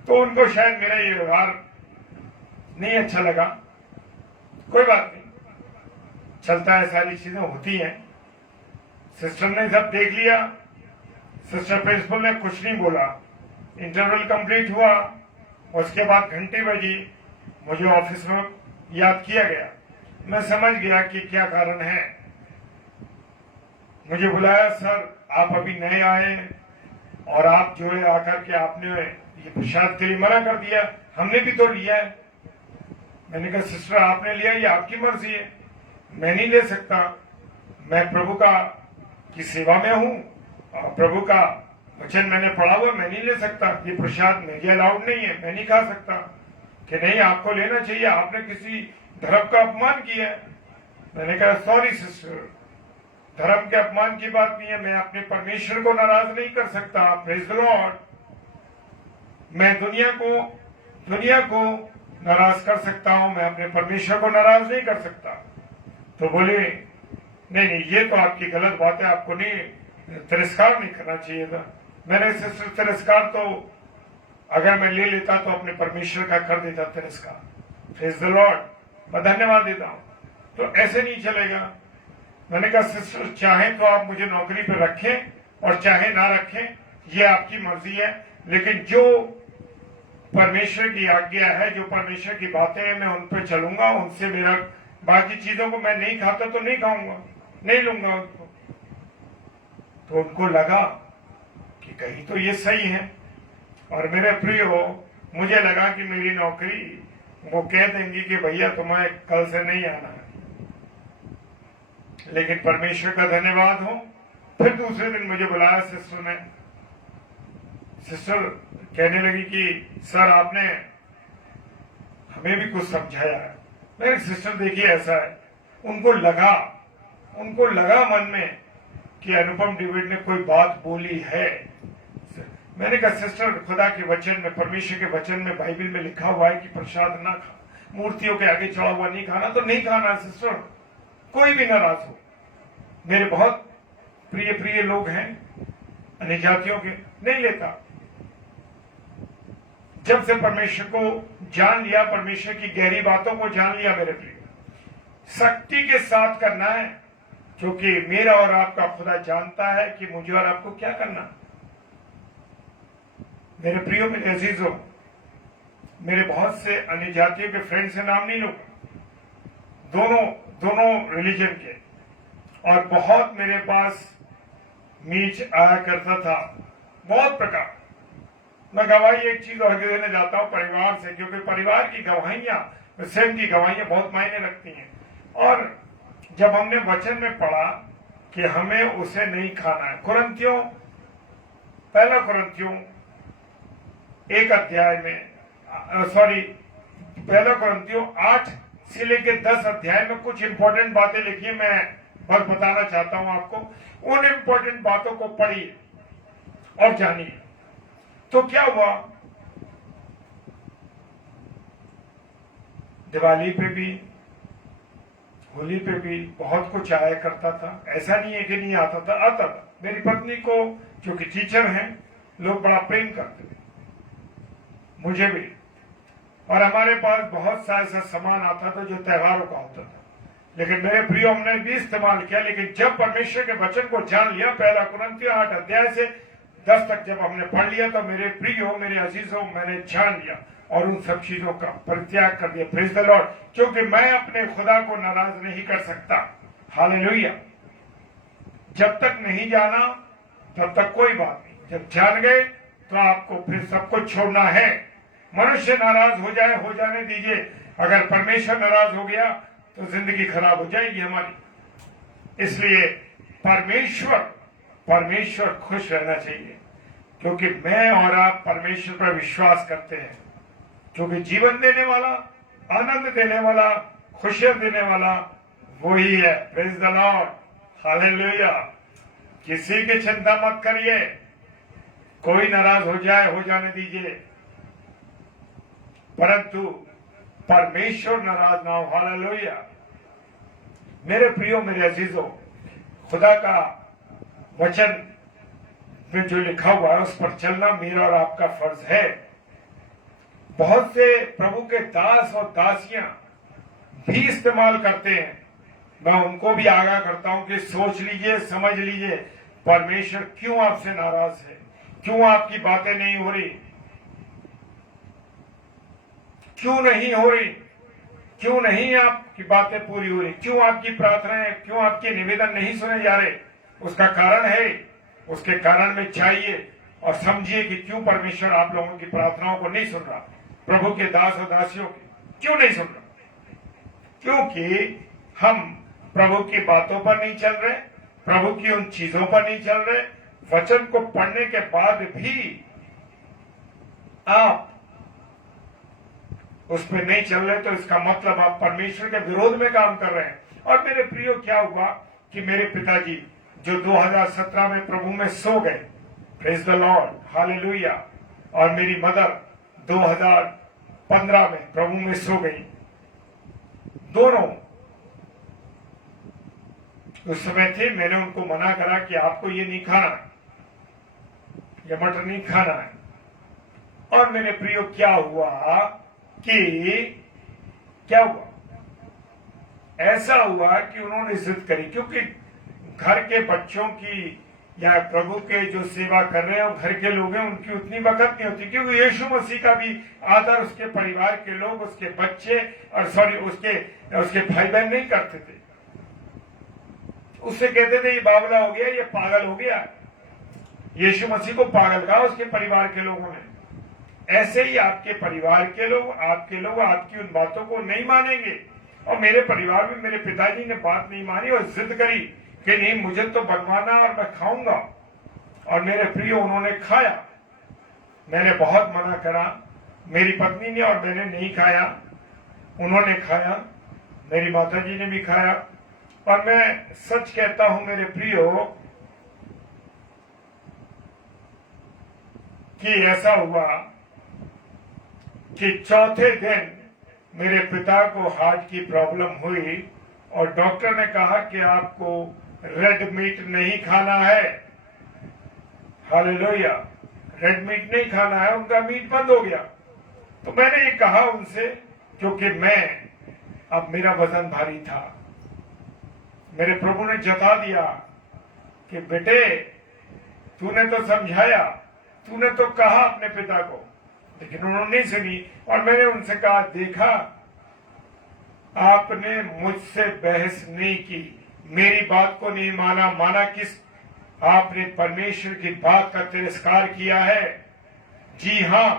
तो उनको शायद मेरा ये व्यवहार नहीं अच्छा लगा। कोई बात नहीं, चलता है, सारी चीजें होती हैं। सिस्टर ने सब देख लिया। सिस्टर प्रिंसिपल ने कुछ नहीं बोला। इंटरवल कंप्लीट हुआ, उसके बाद घंटी बजी, मुझे ऑफिस में याद किया गया। मैं समझ गया कि क्या कारण है। मुझे बुलाया, सर आप अभी नए आए और आप जो है आकर के आपने ये प्रसाद के लिए मना कर दिया, हमने भी तो लिया है। मैंने कहा सिस्टर आपने लिया, ये आपकी मर्जी है, मैं नहीं ले सकता। मैं प्रभु का की सेवा में हूं और प्रभु का वचन मैंने पढ़ा हुआ, मैं नहीं ले सकता, ये प्रसाद मेरे अलाउड नहीं है, मैं नहीं खा सकता। कि नहीं, आपको लेना चाहिए, आपने किसी धर्म का अपमान किया है। मैंने कहा सॉरी सिस्टर, धर्म के अपमान की बात नहीं है, मैं अपने परमेश्वर को नाराज नहीं कर सकता। Praise the Lord. मैं दुनिया को नाराज कर सकता हूं, मैं अपने परमेश्वर को नाराज नहीं कर सकता। तो बोले नहीं, ये तो आपकी गलत बात है, आपको नहीं तिरस्कार नहीं करना चाहिए था। मैंने सिस्टर तिरस्कार तो अगर मैं ले लेता तो अपने परमेश्वर का कर देता तिरस्कार। प्रेज द लॉर्ड, मैं धन्यवाद देता हूं। तो ऐसे नहीं चलेगा। मैंने कहा सिस्टर, चाहे तो आप मुझे नौकरी पर रखें और चाहे ना रखें, ये आपकी मर्जी है, लेकिन जो परमेश्वर की आज्ञा है, जो परमेश्वर की बातें हैं, मैं उन पर चलूंगा। उनसे मेरा बाकी चीजों को मैं नहीं खाता तो नहीं खाऊंगा, नहीं लूंगा उनको। तो उनको लगा कि कहीं तो ये सही है। और मेरे प्रियो, मुझे लगा कि मेरी नौकरी वो कह देंगी कि भैया तुम्हें कल से नहीं आना है, लेकिन परमेश्वर का धन्यवाद हो। फिर दूसरे दिन मुझे बुलाया सिस्टर ने। सिस्टर कहने लगी कि सर आपने हमें भी कुछ समझाया है। मेरे सिस्टर देखिए ऐसा है, उनको लगा मन में कि अनुपम डेविड ने कोई बात बोली है। मैंने कहा सिस्टर, खुदा के वचन में, परमेश्वर के वचन में, बाइबल में लिखा हुआ है कि प्रसाद ना खा, मूर्तियों के आगे चढ़ा हुआ नहीं खाना, तो नहीं खाना सिस्टर, कोई भी नाराज हो। मेरे बहुत प्रिय लोग हैं अन्य जातियों के, नहीं लेता। जब से परमेश्वर को जान लिया, परमेश्वर की गहरी बातों को जान लिया, मेरे प्रिय, सख्ती के साथ करना है, क्योंकि मेरा और आपका खुदा जानता है कि मुझे और आपको क्या करना। मेरे प्रियो, मेरे अजीजों, मेरे बहुत से अन्य जातियों के फ्रेंड से नाम नहीं लूंगा, दोनों रिलीजन के, और बहुत मेरे पास मीच आया करता था, बहुत प्रकार। मैं गवाही एक चीज और देने जाता हूं परिवार से, क्योंकि परिवार की गवाहियां, स्वयं की गवाहियां बहुत मायने रखती हैं। और जब हमने वचन में पढ़ा कि हमें उसे नहीं खाना है, पहला कुरिन्थियों 1 अध्याय में, पहला कुरिन्थियों 8 से लेकर 10 अध्याय में कुछ इंपॉर्टेंट बातें लिखी है, मैं बस बताना चाहता हूं आपको। उन इंपॉर्टेंट बातों को पढ़िए और जानिए। तो क्या हुआ, दिवाली पे भी, होली पे भी बहुत कुछ आया करता था। ऐसा नहीं है कि नहीं आता था। मेरी पत्नी को, जो कि टीचर हैं, लोग बड़ा प्रेम करते थे, मुझे भी। और हमारे पास बहुत सा ऐसा सामान आता था जो त्योहारों का होता था, लेकिन मेरे प्रियो, हमने भी इस्तेमाल किया। लेकिन जब परमेश्वर के वचन को जान लिया, पहला कुरिन्थियों 8 अध्याय से 10 तक जब हमने पढ़ लिया, तो मेरे प्रियो, मेरे अजीजों, मैंने जान लिया और उन सब चीजों का परित्याग कर दिया। Praise the Lord. क्योंकि मैं अपने खुदा को नाराज नहीं कर सकता। हालेलुया। जब तक नहीं जाना तब तक कोई बात नहीं, जब जान गए तो आपको फिर सब कुछ छोड़ना है। मनुष्य नाराज हो जाए, हो जाने दीजिए। अगर परमेश्वर नाराज हो गया तो जिंदगी खराब हो जाएगी हमारी। इसलिए परमेश्वर खुश रहना चाहिए, क्योंकि मैं और आप परमेश्वर पर विश्वास करते हैं, क्योंकि जीवन देने वाला, आनंद देने वाला, खुशियां देने वाला वही है। Praise the lord. हालेलुया। किसी की चिंता मत करिए, कोई नाराज हो जाए, हो जाने दीजिए, परंतु परमेश्वर नाराज ना हो। हालेलुया। मेरे प्रियो, मेरे अजीजों, खुदा का वचन में जो लिखा हुआ है उस पर चलना मेरा और आपका फर्ज है। बहुत से प्रभु के दास और दासियां भी इस्तेमाल करते हैं। मैं उनको भी आगाह करता हूं कि सोच लीजिए, समझ लीजिए, परमेश्वर क्यों आपसे नाराज है, क्यों आपकी बातें नहीं हो रही, क्यों नहीं हो रही, क्यों नहीं आपकी बातें पूरी हो रही, क्यों आपकी प्रार्थनाएं, क्यों आपके निवेदन नहीं सुने जा रहे। उसका कारण है, उसके कारण में चाहिए और समझिए कि क्यों परमेश्वर आप लोगों की प्रार्थनाओं को नहीं सुन रहा, प्रभु के दास और दासियों की क्यों नहीं सुन रहा। क्योंकि हम प्रभु की बातों पर नहीं चल रहे, प्रभु की उन चीजों पर नहीं चल रहे, वचन को पढ़ने के बाद भी आप उस पर नहीं चल रहे, तो इसका मतलब आप परमेश्वर के विरोध में काम कर रहे हैं। और मेरे प्रियो, क्या हुआ कि मेरे पिताजी जो 2017 में प्रभु में सो गए, प्रेज द लॉर्ड, हालेलुया, और मेरी मदर 2015 में प्रभु में सो गई। दोनों उस समय थे, मैंने उनको मना करा कि आपको ये नहीं खाना, ये मटन नहीं खाना है। और मेरे प्रियो, क्या हुआ कि ऐसा हुआ कि उन्होंने जिद करी, क्योंकि घर के बच्चों की या प्रभु के जो सेवा कर रहे हैं और घर के लोग हैं, उनकी उतनी वक़्त नहीं होती, क्योंकि यीशु मसीह का भी आदर उसके परिवार के लोग, उसके बच्चे और उसके भाई बहन नहीं करते थे। उससे कहते थे ये बावला हो गया, ये पागल हो गया। यीशु मसीह को पागल कहा उसके परिवार के लोगों ने। ऐसे ही आपके परिवार के लोग आपकी उन बातों को नहीं मानेंगे। और मेरे परिवार में मेरे पिताजी ने बात नहीं मानी और जिद करी कि नहीं, मुझे तो बनवाना और मैं खाऊंगा। और मेरे प्रियो, उन्होंने खाया। मैंने बहुत मना करा, मेरी पत्नी ने और मैंने नहीं खाया, उन्होंने खाया, मेरी माताजी ने भी खाया। और मैं सच कहता हूं मेरे प्रियो कि ऐसा हुआ कि चौथे दिन मेरे पिता को हार्ट की प्रॉब्लम हुई और डॉक्टर ने कहा कि आपको रेड मीट नहीं खाना है। हालेलुया, रेड मीट नहीं खाना है, उनका मीट बंद हो गया। तो मैंने ये कहा उनसे, क्योंकि अब मेरा वजन भारी था। मेरे प्रभु ने जता दिया कि बेटे, तूने तो समझाया, तूने तो कहा अपने पिता को, लेकिन उन्होंने नहीं सुनी। और मैंने उनसे कहा, देखा, आपने मुझसे बहस नहीं की, मेरी बात को नहीं माना किस? आपने परमेश्वर की बात का तिरस्कार किया है। जी हां,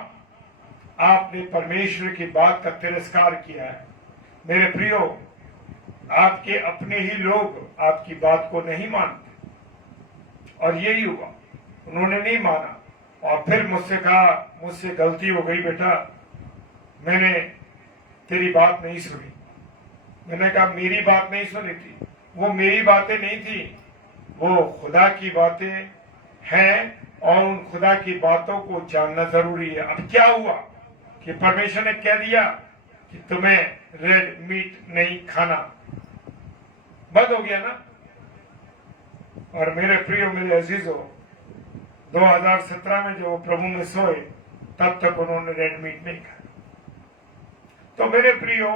आपने परमेश्वर की बात का तिरस्कार किया है। मेरे प्रियो, आपके अपने ही लोग आपकी बात को नहीं मानते, और यही हुआ, उन्होंने नहीं माना। और फिर मुझसे कहा, मुझसे गलती हो गई बेटा, मैंने तेरी बात नहीं सुनी। मैंने कहा, मेरी बात नहीं सुनी थी, वो मेरी बातें नहीं थी, वो खुदा की बातें हैं, और उन खुदा की बातों को जानना जरूरी है। अब क्या हुआ कि परमेश्वर ने कह दिया कि तुम्हें रेड मीट नहीं खाना, बंद हो गया ना। और मेरे प्रियो, मेरे अजीजों, 2017 में जो प्रभु में सोए, तब तक उन्होंने रेड मीट नहीं खाया। तो मेरे प्रियो,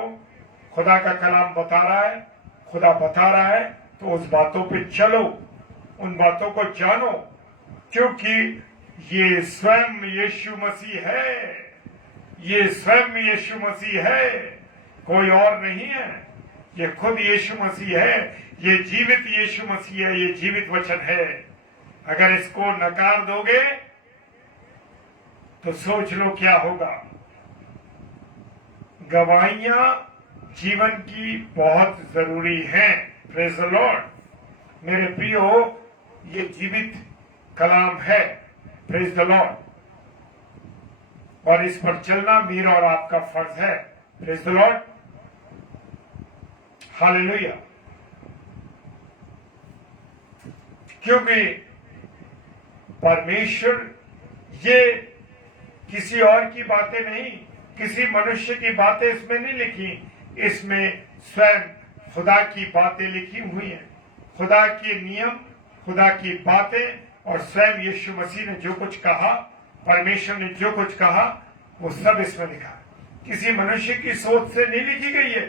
खुदा का कलाम बता रहा है, खुदा बता रहा है, तो उस बातों पे चलो, उन बातों को जानो, क्योंकि ये स्वयं यीशु मसीह है। ये स्वयं यीशु मसीह है, कोई और नहीं है। ये खुद यीशु मसीह है, ये जीवित यीशु मसीह है, ये जीवित वचन है। अगर इसको नकार दोगे तो सोच लो क्या होगा। गवाहियां जीवन की बहुत जरूरी हैं। Praise the Lord. मेरे प्रियो, ये जीवित कलाम है। Praise the Lord. और इस पर चलना मेरा और आपका फर्ज है। Praise the lord, hallelujah. क्योंकि परमेश्वर, ये किसी और की बातें नहीं, किसी मनुष्य की बातें इसमें नहीं लिखी, इसमें स्वयं खुदा की बातें लिखी हुई हैं। खुदा के नियम, खुदा की बातें, और स्वयं यीशु मसीह ने जो कुछ कहा, परमेश्वर ने जो कुछ कहा, वो सब इसमें लिखा है। किसी मनुष्य की सोच से नहीं लिखी गई है,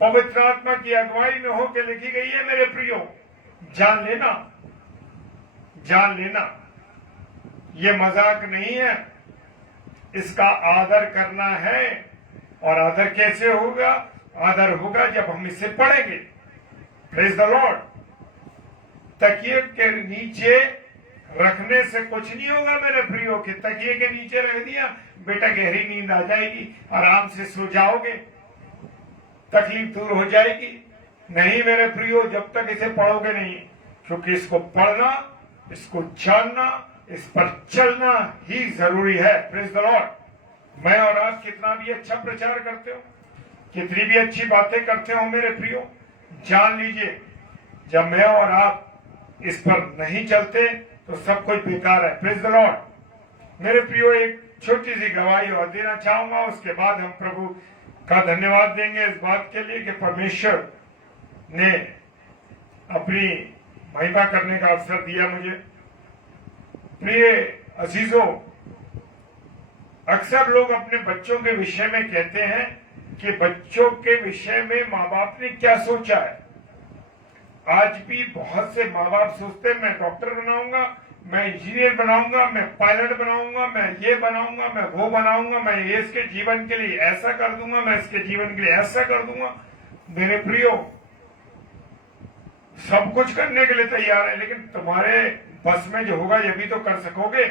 पवित्र आत्मा की अगुवाई में होकर लिखी गई है। मेरे प्रियो, जान लेना, जान लेना, ये मजाक नहीं है, इसका आदर करना है। और आदर कैसे होगा? आदर होगा जब हम इसे पढ़ेंगे। Praise the Lord. तकिए के नीचे रखने से कुछ नहीं होगा मेरे प्रियो, के तकिए के नीचे रख दिया, बेटा गहरी नींद आ जाएगी, आराम से सो जाओगे, तकलीफ दूर हो जाएगी। नहीं मेरे प्रियो, जब तक इसे पढ़ोगे नहीं, क्योंकि इसको पढ़ना इसको जानना, इस पर चलना ही जरूरी है। Praise the Lord. मैं और आप कितना भी अच्छा प्रचार करते हो, कितनी भी अच्छी बातें करते हो मेरे प्रियो, जान लीजिए जब मैं और आप इस पर नहीं चलते तो सब कुछ बेकार है। Praise the Lord. मेरे प्रियो, एक छोटी सी गवाही और देना चाहूंगा, उसके बाद हम प्रभु का धन्यवाद देंगे इस बात के लिए कि परमेश्वर ने अपनी महिमा करने का अवसर दिया मुझे। प्रिय अजीजों, अक्सर लोग अपने बच्चों के विषय में कहते हैं कि बच्चों के विषय में माँ बाप ने क्या सोचा है। आज भी बहुत से माँ बाप सोचते हैं मैं डॉक्टर बनाऊंगा, मैं इंजीनियर बनाऊंगा, मैं पायलट बनाऊंगा, मैं ये बनाऊंगा, मैं वो बनाऊंगा, मैं ये इसके जीवन के लिए ऐसा कर दूंगा, मैं इसके जीवन के लिए ऐसा कर दूंगा। मेरे प्रियो, सब कुछ करने के लिए तैयार है, लेकिन तुम्हारे बस में जो होगा ये भी तो कर सकोगे।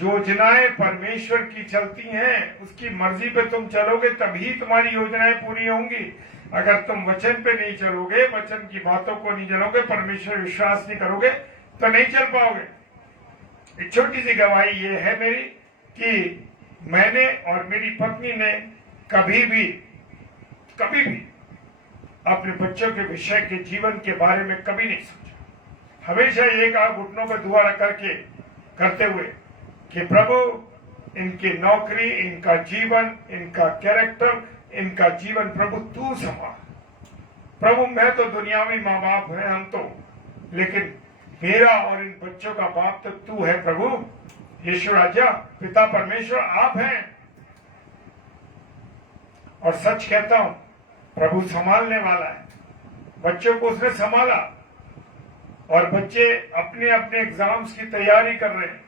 योजनाएं परमेश्वर की चलती हैं, उसकी मर्जी पे तुम चलोगे तभी तुम्हारी योजनाएं पूरी होंगी। अगर तुम वचन पे नहीं चलोगे, वचन की बातों को नहीं चलोगे, परमेश्वर विश्वास नहीं करोगे तो नहीं चल पाओगे। एक छोटी सी गवाही ये है मेरी कि मैंने और मेरी पत्नी ने कभी भी अपने बच्चों के विषय के जीवन के बारे में कभी नहीं सोचा। हमेशा ये कहा घुटनों पर दुआ करते हुए कि प्रभु इनकी नौकरी, इनका जीवन, इनका कैरेक्टर, इनका जीवन प्रभु तू संभाल। प्रभु मैं तो दुनियावी माँ बाप है हम तो, लेकिन मेरा और इन बच्चों का बाप तो तू है प्रभु। यीशु राजा, पिता परमेश्वर आप हैं। और सच कहता हूं, प्रभु संभालने वाला है। बच्चों को उसने संभाला और बच्चे अपने अपने एग्जाम्स की तैयारी कर रहे हैं।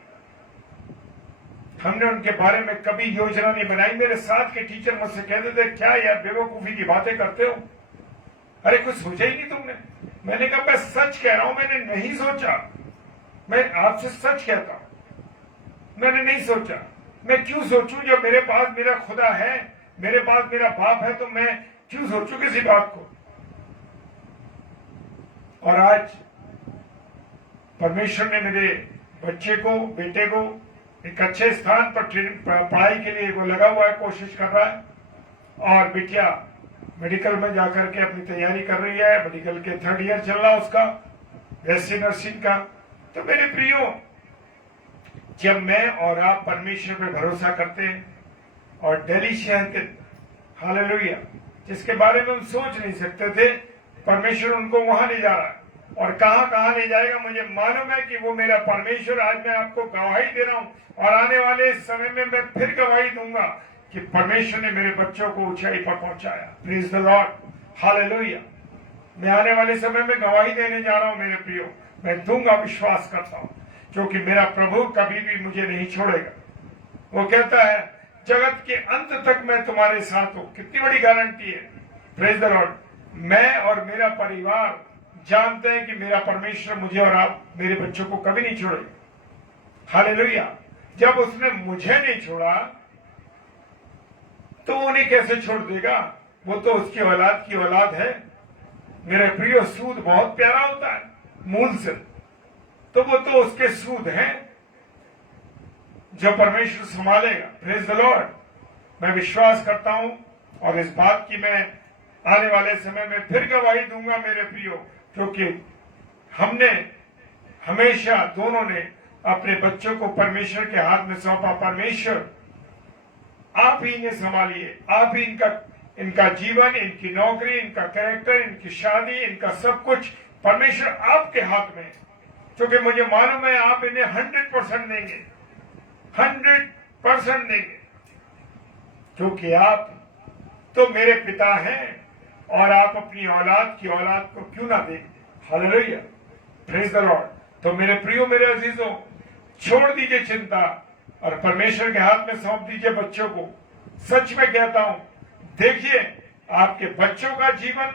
हमने उनके बारे में कभी योजना नहीं बनाई। मेरे साथ के टीचर मुझसे कहते थे क्या यार बेवकूफी की बातें करते हो, अरे कुछ सोचा ही नहीं तुमने। मैंने कहा मैं सच कह रहा हूं, मैंने नहीं सोचा। मैं आपसे सच कहता हूं, मैंने नहीं सोचा। मैं क्यों सोचूं जब मेरे पास मेरा खुदा है, मेरे पास मेरा बाप है, तो मैं क्यों सोचूं किसी बात को। और आज परमेश्वर ने मेरे बच्चे को, बेटे को एक अच्छे स्थान पर पढ़ाई के लिए वो लगा हुआ है, कोशिश कर रहा है। और बिटिया मेडिकल में जाकर के अपनी तैयारी कर रही है। मेडिकल के 3rd ईयर चल रहा उसका, BSc नर्सिंग का। तो मेरे प्रियो, जब मैं और आप परमेश्वर पे भरोसा करते हैं और दिल्ली शहर के हालेलुया जिसके बारे में हम सोच नहीं सकते थे, परमेश्वर उनको वहां ले जा रहा है। और कहां कहां ले जाएगा मुझे मालूम है कि वो मेरा परमेश्वर। आज मैं आपको गवाही दे रहा हूं और आने वाले समय में मैं फिर गवाही दूंगा कि परमेश्वर ने मेरे बच्चों को ऊंचाई पर पहुंचाया। Praise the lord, hallelujah. मैं आने वाले समय में गवाही देने जा रहा हूं मेरे प्रियो, मैं दूंगा, विश्वास करता हूं, क्योंकि मेरा प्रभु कभी भी मुझे नहीं छोड़ेगा। वो कहता है जगत के अंत तक मैं तुम्हारे साथ हूं। कितनी बड़ी गारंटी है। Praise the Lord. मैं और मेरा परिवार जानते हैं कि मेरा परमेश्वर मुझे और आप मेरे बच्चों को कभी नहीं छोड़ेगा। हालेलुया। जब उसने मुझे नहीं छोड़ा तो उन्हें कैसे छोड़ देगा। वो तो उसकी औलाद की औलाद है। मेरे प्रियो, सूद बहुत प्यारा होता है मूल से, तो वो तो उसके सूद हैं जो परमेश्वर संभालेगा। Praise the Lord. मैं विश्वास करता हूं और इस बात की मैं आने वाले समय में फिर गवाही दूंगा मेरे प्रियो, क्योंकि हमने हमेशा दोनों ने अपने बच्चों को परमेश्वर के हाथ में सौंपा। परमेश्वर आप ही इन्हें संभालिए, आप ही इनका जीवन, इनकी नौकरी, इनका कैरेक्टर, इनकी शादी, इनका सब कुछ परमेश्वर आपके हाथ में है। क्योंकि मुझे मालूम है आप इन्हें 100% देंगे, 100% देंगे, क्योंकि आप तो मेरे पिता हैं और आप अपनी औलाद की औलाद को क्यों ना दें। Hallelujah, praise the Lord. तो मेरे प्रियो, मेरे अजीजों, छोड़ दीजिए चिंता और परमेश्वर के हाथ में सौंप दीजिए बच्चों को। सच में कहता हूं, देखिए आपके बच्चों का जीवन,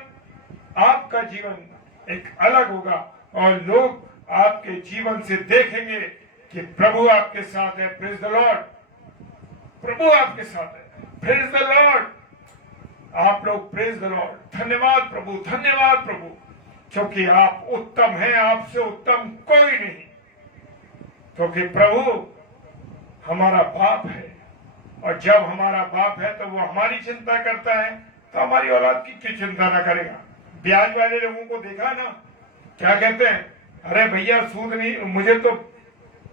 आपका जीवन एक अलग होगा और लोग आपके जीवन से देखेंगे कि प्रभु आपके साथ है। Praise the Lord. प्रभु आपके साथ है। Praise the Lord. आप लोग प्रेज द लॉर्ड। धन्यवाद प्रभु, धन्यवाद प्रभु। क्योंकि आप उत्तम हैं, आपसे उत्तम कोई नहीं। क्योंकि प्रभु हमारा बाप है, और जब हमारा बाप है तो वो हमारी चिंता करता है, तो हमारी औलाद की क्यों चिंता ना करेगा। ब्याज वाले लोगों को देखा ना, क्या कहते हैं, अरे भैया सूद नहीं, मुझे तो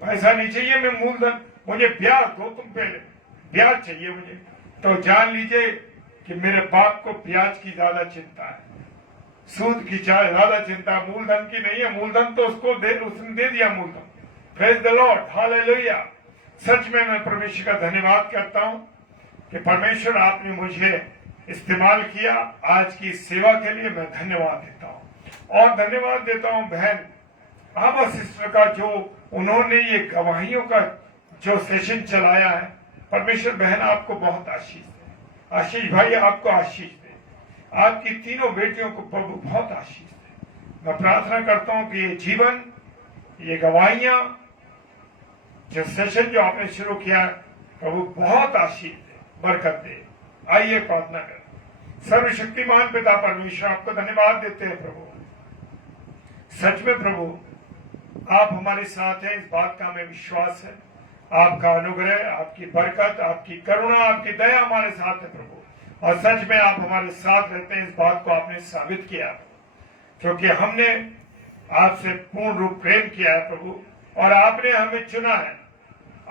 पैसा नहीं चाहिए, मैं मूलधन, मुझे ब्याज दो, तुम पहले ब्याज चाहिए मुझे। तो जान लीजिए कि मेरे बाप को ब्याज की ज्यादा चिंता है, सूद की ज्यादा चिंता, मूलधन की नहीं है। मूलधन तो उसने दे दिया मूलधन। Praise the lord, hallelujah. सच में मैं परमेश्वर का धन्यवाद करता हूं कि परमेश्वर आपने मुझे इस्तेमाल किया आज की सेवा के लिए। मैं धन्यवाद देता हूं, और धन्यवाद देता हूं बहन आभा सिस्टर का, जो उन्होंने ये गवाहियों का जो सेशन चलाया है। परमेश्वर बहन आपको बहुत आशीष दे, आशीष भाई आपको आशीष दे, आपकी तीनों बेटियों को प्रभु बहुत आशीष दे। मैं प्रार्थना करता हूं कि ये जीवन, ये गवाहियां, जो सेशन जो आपने शुरू किया, प्रभु बहुत आशीष दे, बरकत दे। आइए प्रार्थना करें। सर्वशक्तिमान पिता परमेश्वर, आपको धन्यवाद देते हैं प्रभु। सच में प्रभु आप हमारे साथ हैं, इस बात का हमें विश्वास है। आपका अनुग्रह, आपकी बरकत, आपकी करुणा, आपकी दया हमारे साथ है प्रभु। और सच में आप हमारे साथ रहते हैं, इस बात को आपने साबित किया, क्योंकि हमने आपसे पूर्ण रूप प्रेम किया है प्रभु, और आपने हमें चुना है।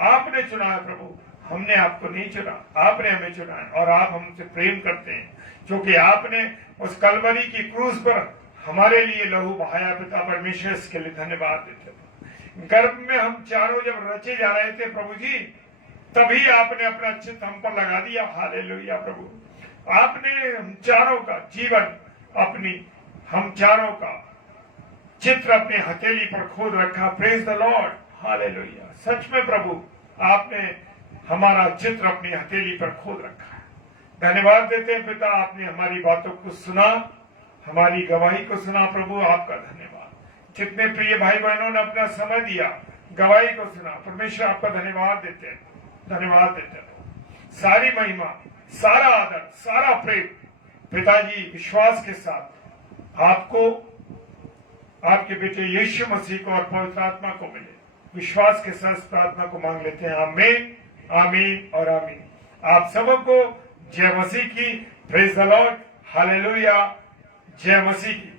आपने चुना है प्रभु, हमने आपको नहीं चुना, आपने हमें चुना है। और आप हमसे प्रेम करते हैं, क्योंकि आपने उस कलवरी की क्रूस पर हमारे लिए लहू बहाया। पिता परमेश्वर, इसके लिए धन्यवाद देते हैं। गर्भ में हम चारों जब रचे जा रहे थे प्रभु जी, तभी आपने अपना चित्त हम पर लगा दिया। हालेलुया प्रभु, आपने हम चारों का जीवन, हम चारों का चित्र अपनी हथेली पर खोद रखा। Praise the lord, hallelujah. सच में प्रभु आपने हमारा चित्र अपनी हथेली पर खोद रखा है। धन्यवाद देते हैं पिता, आपने हमारी बातों को सुना, हमारी गवाही को सुना प्रभु, आपका धन्यवाद। जितने प्रिय भाई बहनों ने अपना समय दिया, गवाही को सुना, परमेश्वर आपका धन्यवाद देते हैं, धन्यवाद देते हैं। सारी महिमा, सारा आदर, सारा प्रेम पिताजी विश्वास के साथ आपको, आपके बेटे यीशु मसीह को और पवित्र आत्मा को मिले। विश्वास के साथ प्रार्थना को मांग लेते हैं। आमीन, आमीन और आमीन। आप सबको जय मसीह की। Praise the lord, hallelujah. जय मसीह की।